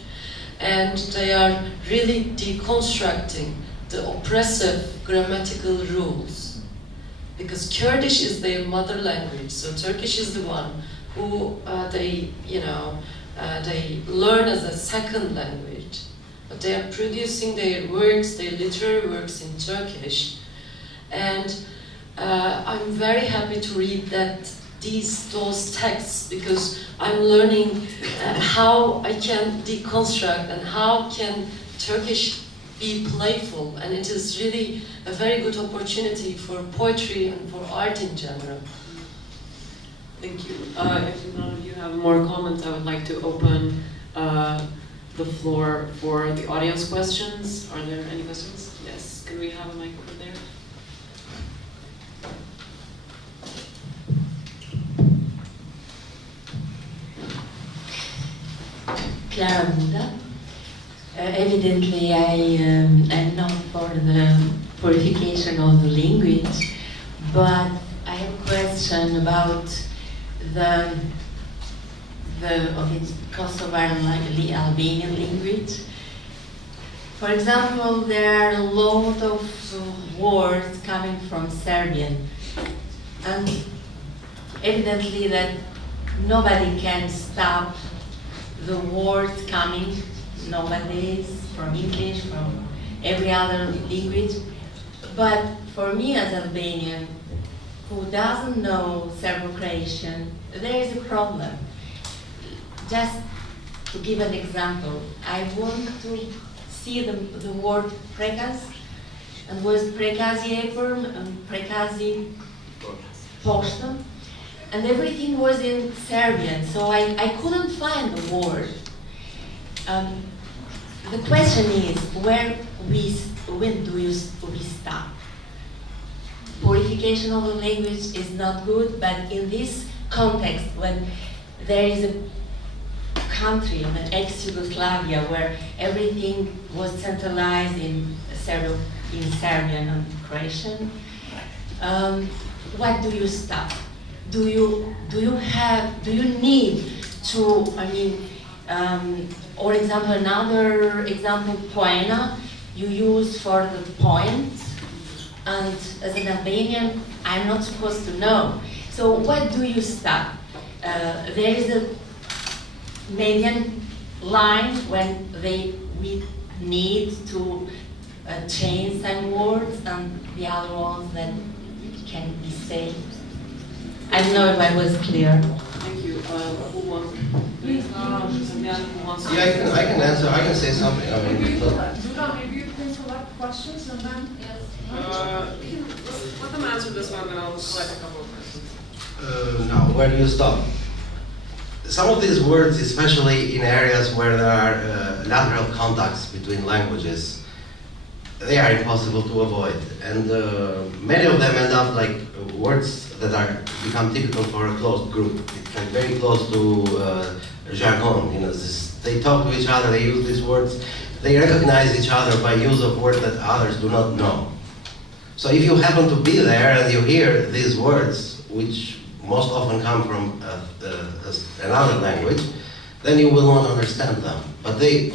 And they are really deconstructing the oppressive grammatical rules. Because Kurdish is their mother language, so Turkish is the one who they learn as a second language. But they are producing their works, their literary works in Turkish. And I'm very happy to read those texts because I'm learning how I can deconstruct and how can Turkish be playful, and it is really a very good opportunity for poetry and for art in general. Thank you. If none of you have more comments, I would like to open the floor for the audience questions. Are there any questions? Yes. Can we have a microphone there? Clara Buda. Evidently, I am not for the purification of the language, but I have a question about the Kosovar and Albanian language. For example, there are a lot of words coming from Serbian, and evidently that nobody can stop the words coming nowadays from English, from every other language. But for me as Albanian, who doesn't know Serbo-Croatian, there is a problem. Just to give an example, I want to see the word prekaz, and was prekazi Eperm and prekazi pošta, and everything was in Serbian, so I couldn't find the word. The question is, when do we stop? Purification of the language is not good, but in this context, when there is a country, an ex-Yugoslavia, where everything was centralized in Serbian and Croatian, what do you stop? Do you need to, or example, another example, poena, you use for the point, and as an Albanian, I'm not supposed to know. So what do you stop? There is a median line when we need to change some words, and the other ones that can be saved. I don't know if I was clear. Thank you. Who wants? Yeah, I can answer. I can say something. Lura, maybe you can select questions and then. Let them answer this one, then I'll collect a couple of questions. Now, where do you stop? Some of these words, especially in areas where there are lateral contacts between languages, they are impossible to avoid, and many of them end up like words that become typical for a closed group. It's like very close to jargon. They talk to each other, they use these words, they recognize each other by use of words that others do not know. So if you happen to be there and you hear these words, which most often come from another language, then you will not understand them. But they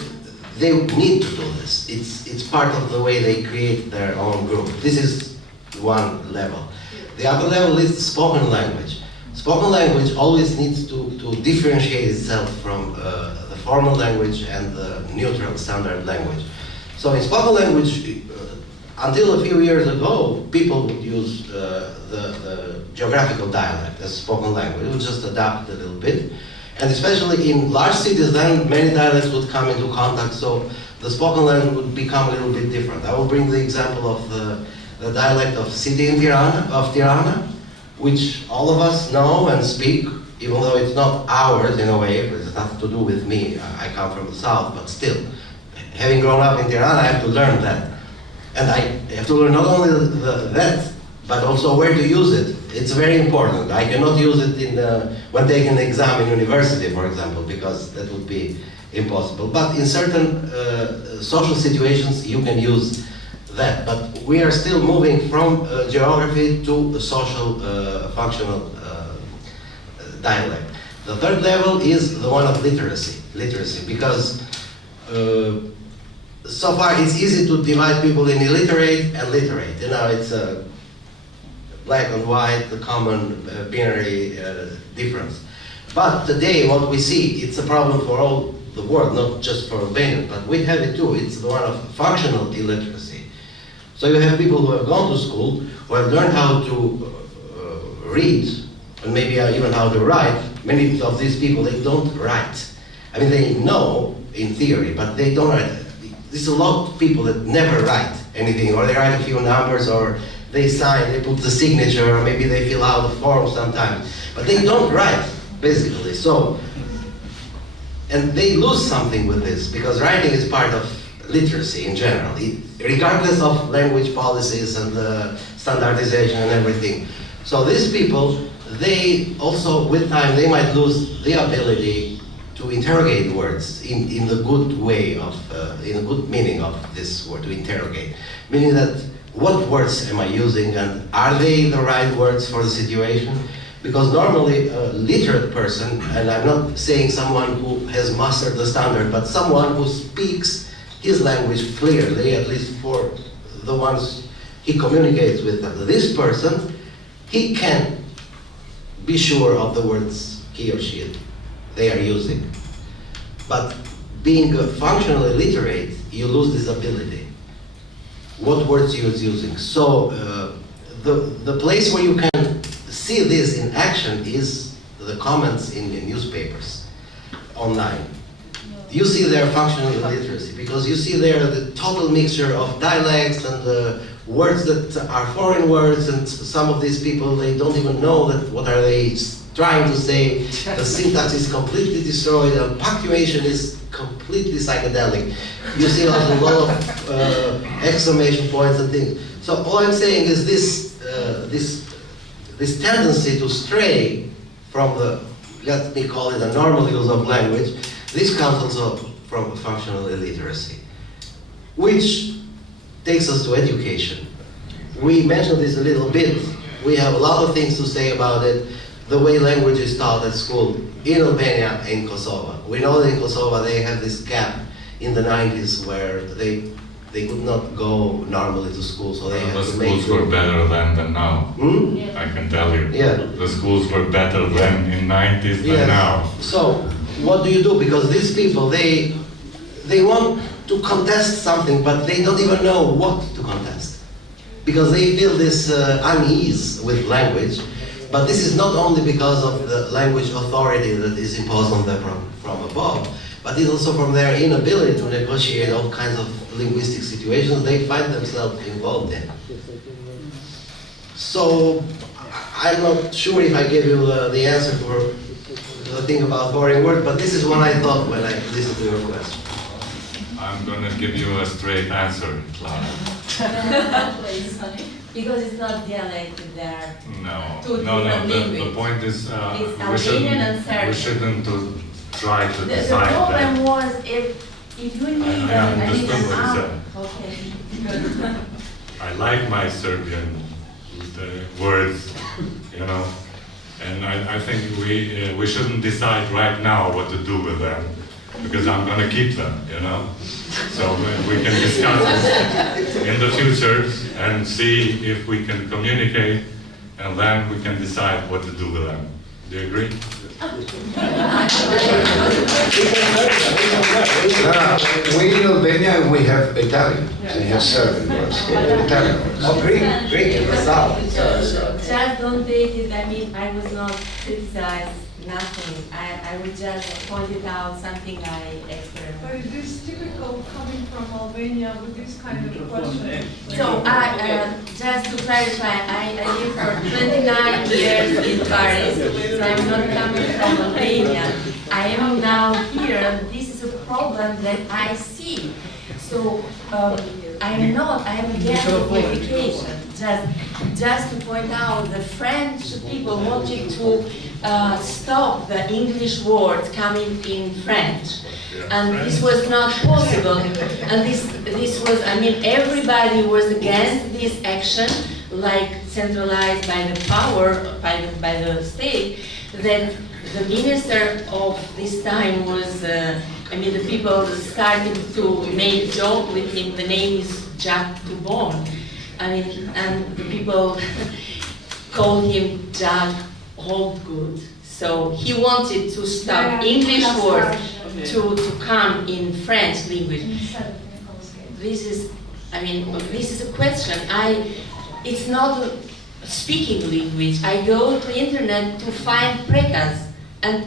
need to do this. It's part of the way they create their own group. This is one level. The other level is spoken language. Spoken language always needs to differentiate itself from the formal language and the neutral standard language. So in spoken language, until a few years ago, people would use the geographical dialect as spoken language. It would just adapt a little bit. And especially in large cities, then many dialects would come into contact, so the spoken language would become a little bit different. I will bring the example of the dialect of city in Tirana, which all of us know and speak, even though it's not ours in a way, it has nothing to do with me. I come from the south, but still, having grown up in Tirana, I have to learn that. And I have to learn not only that, but also where to use it. It's very important. I cannot use it when taking an exam in university, for example, because that would be impossible. But in certain social situations, you can use that. But we are still moving from geography to social functional dialect. The third level is the one of literacy, because so far it's easy to divide people in illiterate and literate. You know, it's black and white, the common binary difference. But today what we see, it's a problem for all the world, not just for Albania, but we have it too. It's the one of functional illiteracy. So you have people who have gone to school, who have learned how to read, and maybe even how to write. Many of these people, they don't write. I mean, they know in theory, but they don't write. There's a lot of people that never write anything, or they write a few numbers, or they sign, they put the signature, or maybe they fill out the form sometimes. But they don't write, basically. So, and they lose something with this, because writing is part of literacy in general, regardless of language policies and standardization and everything. So these people, they also, with time, they might lose the ability to interrogate words in the good way of, in a good meaning of this word, to interrogate. Meaning that, what words am I using, and are they the right words for the situation? Because normally a literate person, and I'm not saying someone who has mastered the standard, but someone who speaks his language clearly, at least for the ones he communicates with, this person, he can be sure of the words he or she they are using. But being functionally literate, you lose this ability. What words you is using. So the place where you can see this in action is the comments in the newspapers online. You see their functional illiteracy, because you see there the total mixture of dialects and words that are foreign words, and some of these people, they don't even know that what are they trying to say. The syntax is completely destroyed, and punctuation is completely psychedelic. You see also a lot of exclamation points and things. So all I'm saying is this tendency to stray from the, let me call it a normal use of language, this comes also from functional illiteracy, which takes us to education. We mentioned this a little bit. We have a lot of things to say about it. The way language is taught at school in Albania and in Kosovo. We know that in Kosovo they have this gap in the 90s where they could not go normally to school, so they had to make... The schools were better then than now. Hmm? Yeah. I can tell you. Yeah. The schools were better then in 90s than now. So, what do you do? Because these people, they want to contest something, but they don't even know what to contest. Because they feel this unease with language. But this is not only because of the language authority that is imposed on them from above, but it's also from their inability to negotiate all kinds of linguistic situations they find themselves involved in. So, I'm not sure if I gave you the answer for the thing about foreign words, but this is what I thought when I listened to your question. I'm going to give you a straight answer, Clara. Please, honey. Because it's not dialect, there. No, Two no. different The languages. point is, It's Albanian and Serbian. we shouldn't try to The decide that. problem was if if you need I understood what you said. Okay, good. I like my Serbian words, you know, and I think we shouldn't decide right now what to do with them, because I'm going to keep them, you know. So we can discuss this in the future and see if we can communicate, and then we can decide what to do with them. Do you agree? We in Albania, we have Italian. They have Serbian words. Italian words. Oh, Greek in the south. Just don't take it, I mean, I was not criticized, nothing. I would just point it out, something I experienced. But it is typical coming from Albania with this kind of question. So, just to clarify, I lived for 29 years in Paris, so I'm not coming from Albania. I am now here, and this is a problem that I see. So, I am against the qualification. Just to point out, the French people wanted to stop the English words coming in French. And this was not possible. And this was, I mean, everybody was against this action, like centralized by the power, by the state, that the minister of this time was, I mean, the people started to make joke with him. The name is Jack Toubon. I mean, and the people called him Jack Holdgood. So he wanted to stop English words to come in French language. This is, I mean, this is a question. It's not a speaking language. I go to internet to find prekas, and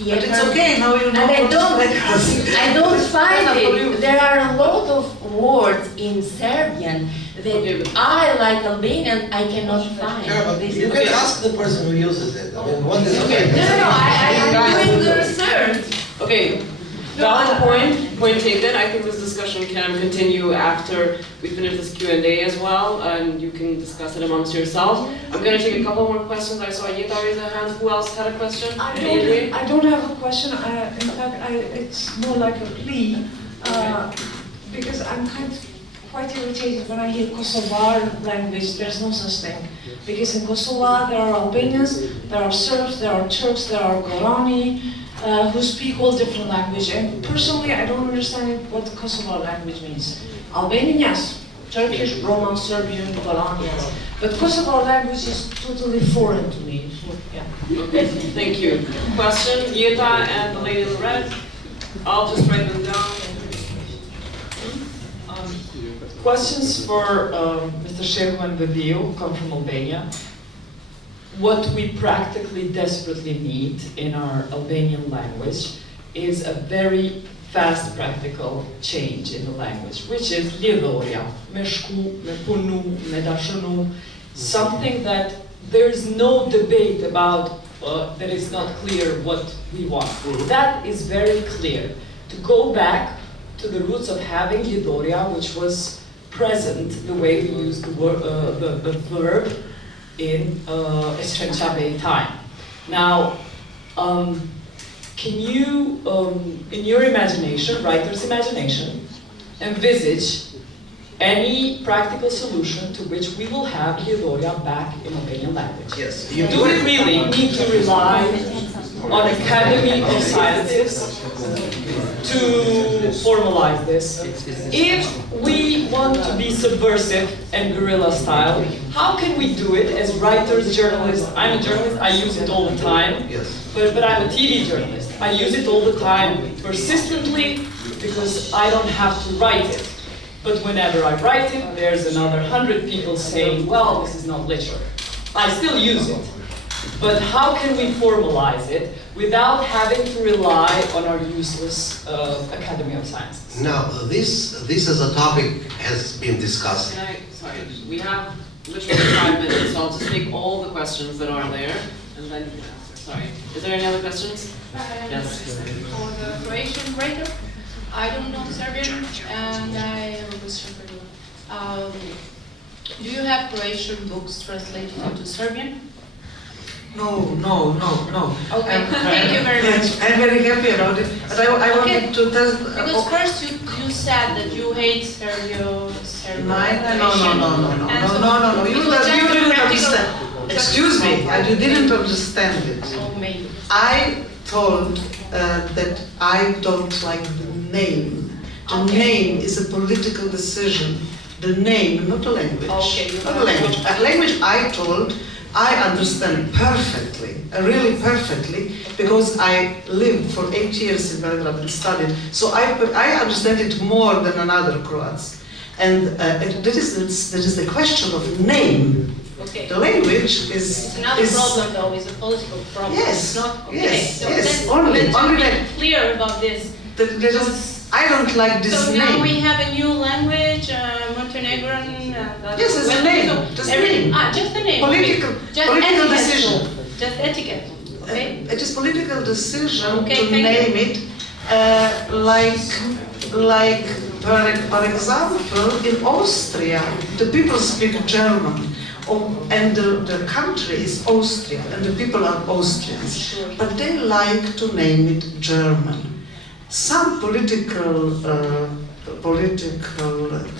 But it's okay, now you know and I don't find Yeah, it. There are a lot of words in Serbian that I, like Albanian, I cannot find. Sure, but This you is- can ask the person who uses it. I mean, what is Okay. No, I'm doing the research. Okay, valid point taken. I think this discussion can continue after we finish this Q&A as well, and you can discuss it amongst yourselves. I'm going to take a couple more questions. I saw Yeta raise a hand. Who else had a question? I don't have a question. In fact, it's more like a plea, because I'm quite irritated when I hear Kosovar language. There's no such thing. Because in Kosovo there are Albanians, there are Serbs, there are Turks, there are Gorani, who speak all different languages. And personally, I don't understand what the Kosovo language means. Albanian, yes. Turkish, Roman, Serbian, Gorani, yes. But Kosovo language is totally foreign to me. So, yeah. Okay, thank you. Question, Yeta and the lady in the red. I'll just write them down. Questions for Mr. Shehu and Vehbiu, who come from Albania. What we practically desperately need in our Albanian language is a very fast practical change in the language, which is lidhoria, me shku, me punu, me dashunu, something that there's no debate about, that is not clear what we want. That is very clear. To go back to the roots of having lidhoria, which was present the way we use the verb in Shkumbin time. Now, can you, in your imagination, writer's imagination, envisage any practical solution to which we will have lidhoria back in Albanian language? Yes. Do we really need to rely on Academy of Sciences to formalize this? If we want to be subversive and guerrilla style, how can we do it as writers, journalists? I'm a journalist, I use it all the time. Yes. But I'm a TV journalist. I use it all the time persistently because I don't have to write it. But whenever I write it, there's another 100 people saying, well, this is not literature. I still use it. But how can we formalize it without having to rely on our useless Academy of Sciences? Now, this as a topic has been discussed. Sorry, we have literally 5 minutes, so I'll just take all the questions that are there, and then you can answer. Sorry. Is there any other questions? Yes. For the Croatian writer, I don't know Serbian, and I have a question for you. Do you have Croatian books translated into Serbian? No. Okay, thank you very much. I'm very happy about it, but I wanted to tell... Because first you said that you hate Serbia. No. You didn't understand. Excuse me, you didn't understand it. Oh, maybe. I told that I don't like the name. The Okay. name is a political decision. The name, not a language. Okay, Not a language. A language I understand perfectly, really perfectly, because I lived for 8 years in Belgrade and studied. So I understand it more than another Croats. And that is the question of name. Okay. The language is... It's another problem though, it's a political problem. Yes, It's not, okay. yes, So yes, let's only be that. clear about this. I don't like this So name. now we have a new language, Montenegrin. Yes, it's a name. Just name. Just the name. Political, okay. Just political etiquette. decision. Just etiquette. Okay. It is political decision Okay, to thank name it like for example in Austria the people speak German. And the country is Austria, and the people are Austrians, but they like to name it German. Some political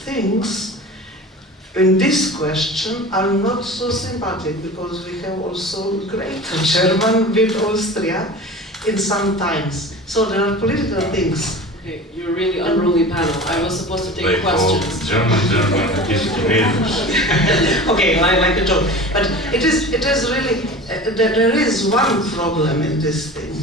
things in this question are not so sympathetic, because we have also greater German with Austria in some times. So there are political things. Okay, you're a really unruly panel. I was supposed to take They call questions. German is Chinesisch. Okay, like a joke. But it is really, there is one problem in this thing.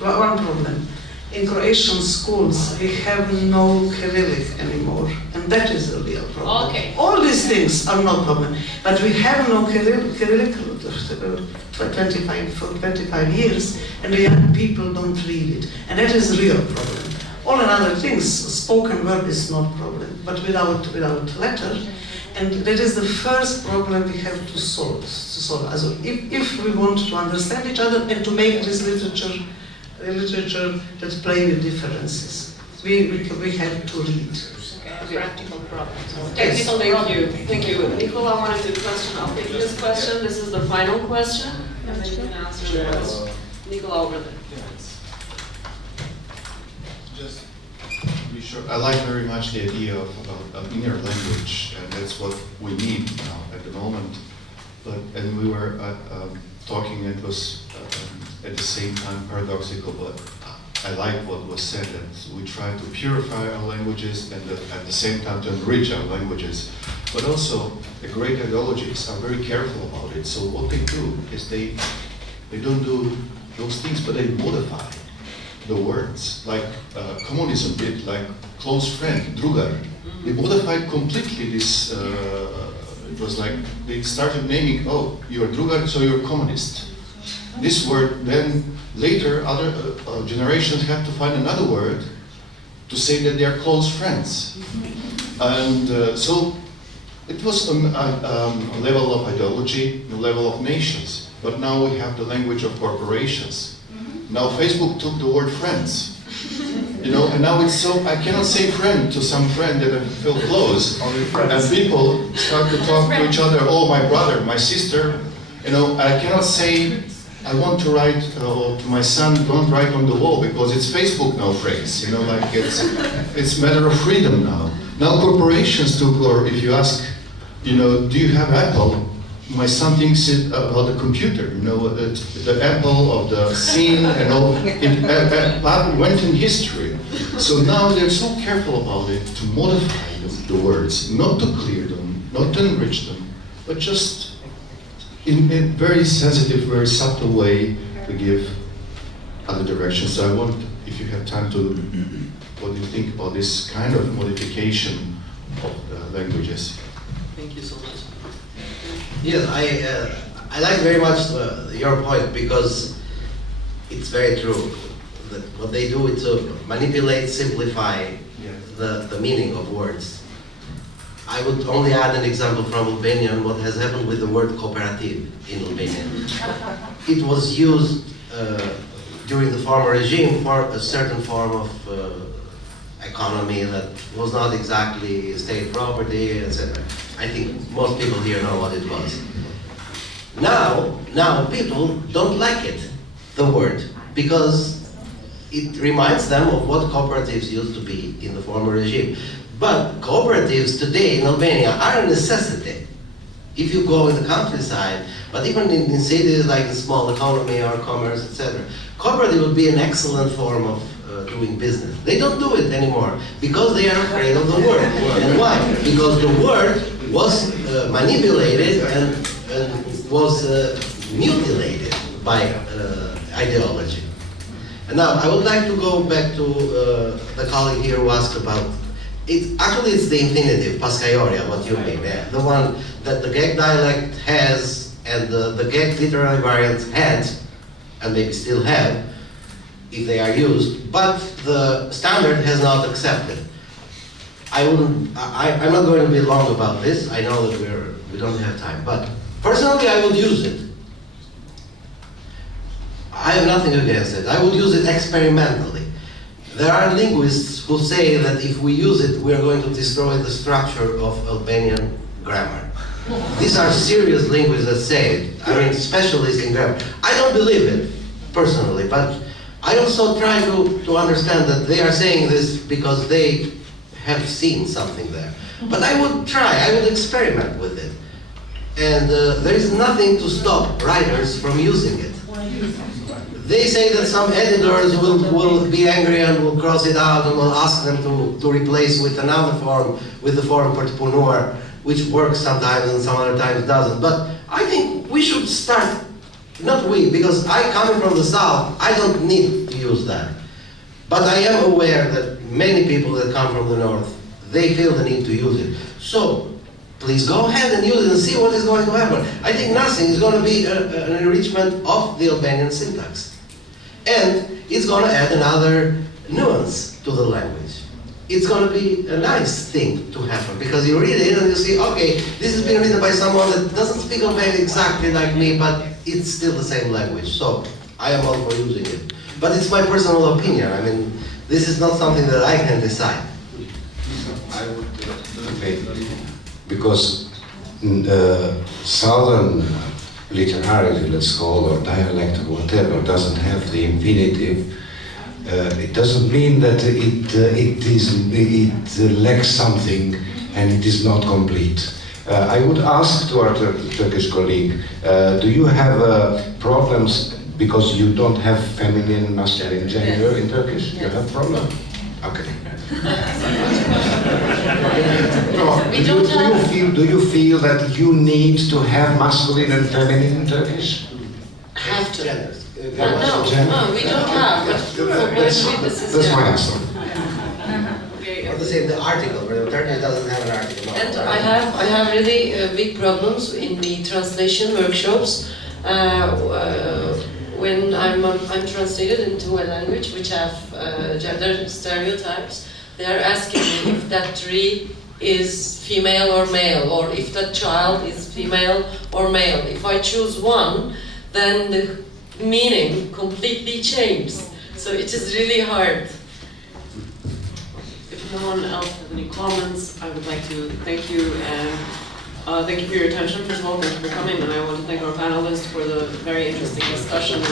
One problem. In Croatian schools, we have no Cyrillic anymore, and that is a real problem. Okay. All these things are no problem, but we have no Cyrillic for 25 years, and the young people don't read it, and that is a real problem. All other things, spoken word is not problem, but without letter, and that is the first problem we have to solve. Also, if we want to understand each other and to make this literature that play with differences, we have to read. Okay, practical problems. Yes, Technical problems. thank you. Nicola wanted to question. I'll take this question. This is the final question, and then you can answer the rest. Nicola over there. Just to be sure, I like very much the idea of inner language, and that's what we need now at the moment. And we were talking, it was at the same time paradoxical, but I like what was said, that we try to purify our languages and at the same time to enrich our languages. But also, the great ideologies are very careful about it. So what they do is they don't do those things, but they modify the words, like communism did, like close friend, drugar. They modified completely this, it was like they started naming, oh, you're drugar, so you're communist. This word, then later other generations have to find another word to say that they are close friends. And so it was a level of ideology, a level of nations, but now we have the language of corporations. Now Facebook took the word friends, you know, and now it's so, I cannot say friend to some friend that I feel close, and people start to talk to each other, oh, my brother, my sister, you know, I cannot say, I want to write to my son, don't write on the wall, because it's Facebook now phrase, you know, like it's matter of freedom now. Now corporations took, or if you ask, you know, do you have Apple? My son thinks about the computer, you know, the Apple of the scene and all, it went in history. So now they're so careful about it to modify the words, not to clear them, not to enrich them, but just in a very sensitive, very subtle way to give other directions. So I want, if you have time to, what do you think about this kind of modification of the languages? Thank you so much. Yes, I like very much your point, because it's very true. That what they do is to manipulate, simplify the meaning of words. I would only add an example from Albanian, what has happened with the word cooperative in Albanian. It was used during the former regime for a certain form of economy that was not exactly state property, etc. I think most people here know what it was. Now people don't like it, the word, because it reminds them of what cooperatives used to be in the former regime. But cooperatives today in Albania are a necessity. If you go in the countryside, but even in cities like the small economy or commerce, etc., cooperative would be an excellent form of doing business. They don't do it anymore because they are afraid of the word. And why? Because the word was manipulated and was mutilated by ideology. And now I would like to go back to the colleague here who asked about it. Actually, it's the infinitive, paskaioria, what you mean. The one that the Geg dialect has and the Geg literary variants had, and maybe still have, if they are used, but the standard has not accepted. I'm not going to be long about this. I know that we don't have time, but personally I would use it. I have nothing against it. I would use it experimentally. There are linguists who say that if we use it, we are going to destroy the structure of Albanian grammar. These are serious linguists that say it. I mean, specialists in grammar. I don't believe it, personally, but I also try to understand that they are saying this because they have seen something there. But I would try, I would experiment with it. And there is nothing to stop writers from using it. They say that some editors will be angry and will cross it out and will ask them to replace with another form, with the form përtpunuar, which works sometimes and some other times doesn't. But I think we should start, not we, because I coming from the south, I don't need to use that. But I am aware that many people that come from the north, they feel the need to use it. So please go ahead and use it and see what is going to happen. I think nothing is going to be an enrichment of the Albanian syntax. And it's going to add another nuance to the language. It's going to be a nice thing to happen because you read it and you see, okay, this has been written by someone that doesn't speak Albanian exactly like me, but it's still the same language. So I am all for using it. But it's my personal opinion. I mean, this is not something that I can decide. I would because southern literarily, let's call, or dialect or whatever, doesn't have the infinitive. It doesn't mean that it lacks something and it is not complete. I would ask to our Turkish colleague, do you have problems because you don't have feminine, masculine gender in Turkish? You have problem? Okay. Do you feel that you need to have masculine and feminine in Turkish? Have to. Genders. No, we don't have. That's my answer. Or the same, the article, but Turkey doesn't have an article. And I have really big problems in the translation workshops when I'm translated into a language which have gender stereotypes. They are asking me if that tree is female or male, or if that child is female or male. If I choose one, then the meaning completely changes. So it is really hard. If no one else has any comments, I would like to thank you and thank you for your attention. First of all, thank you for coming, and I want to thank our panelists for the very interesting discussion.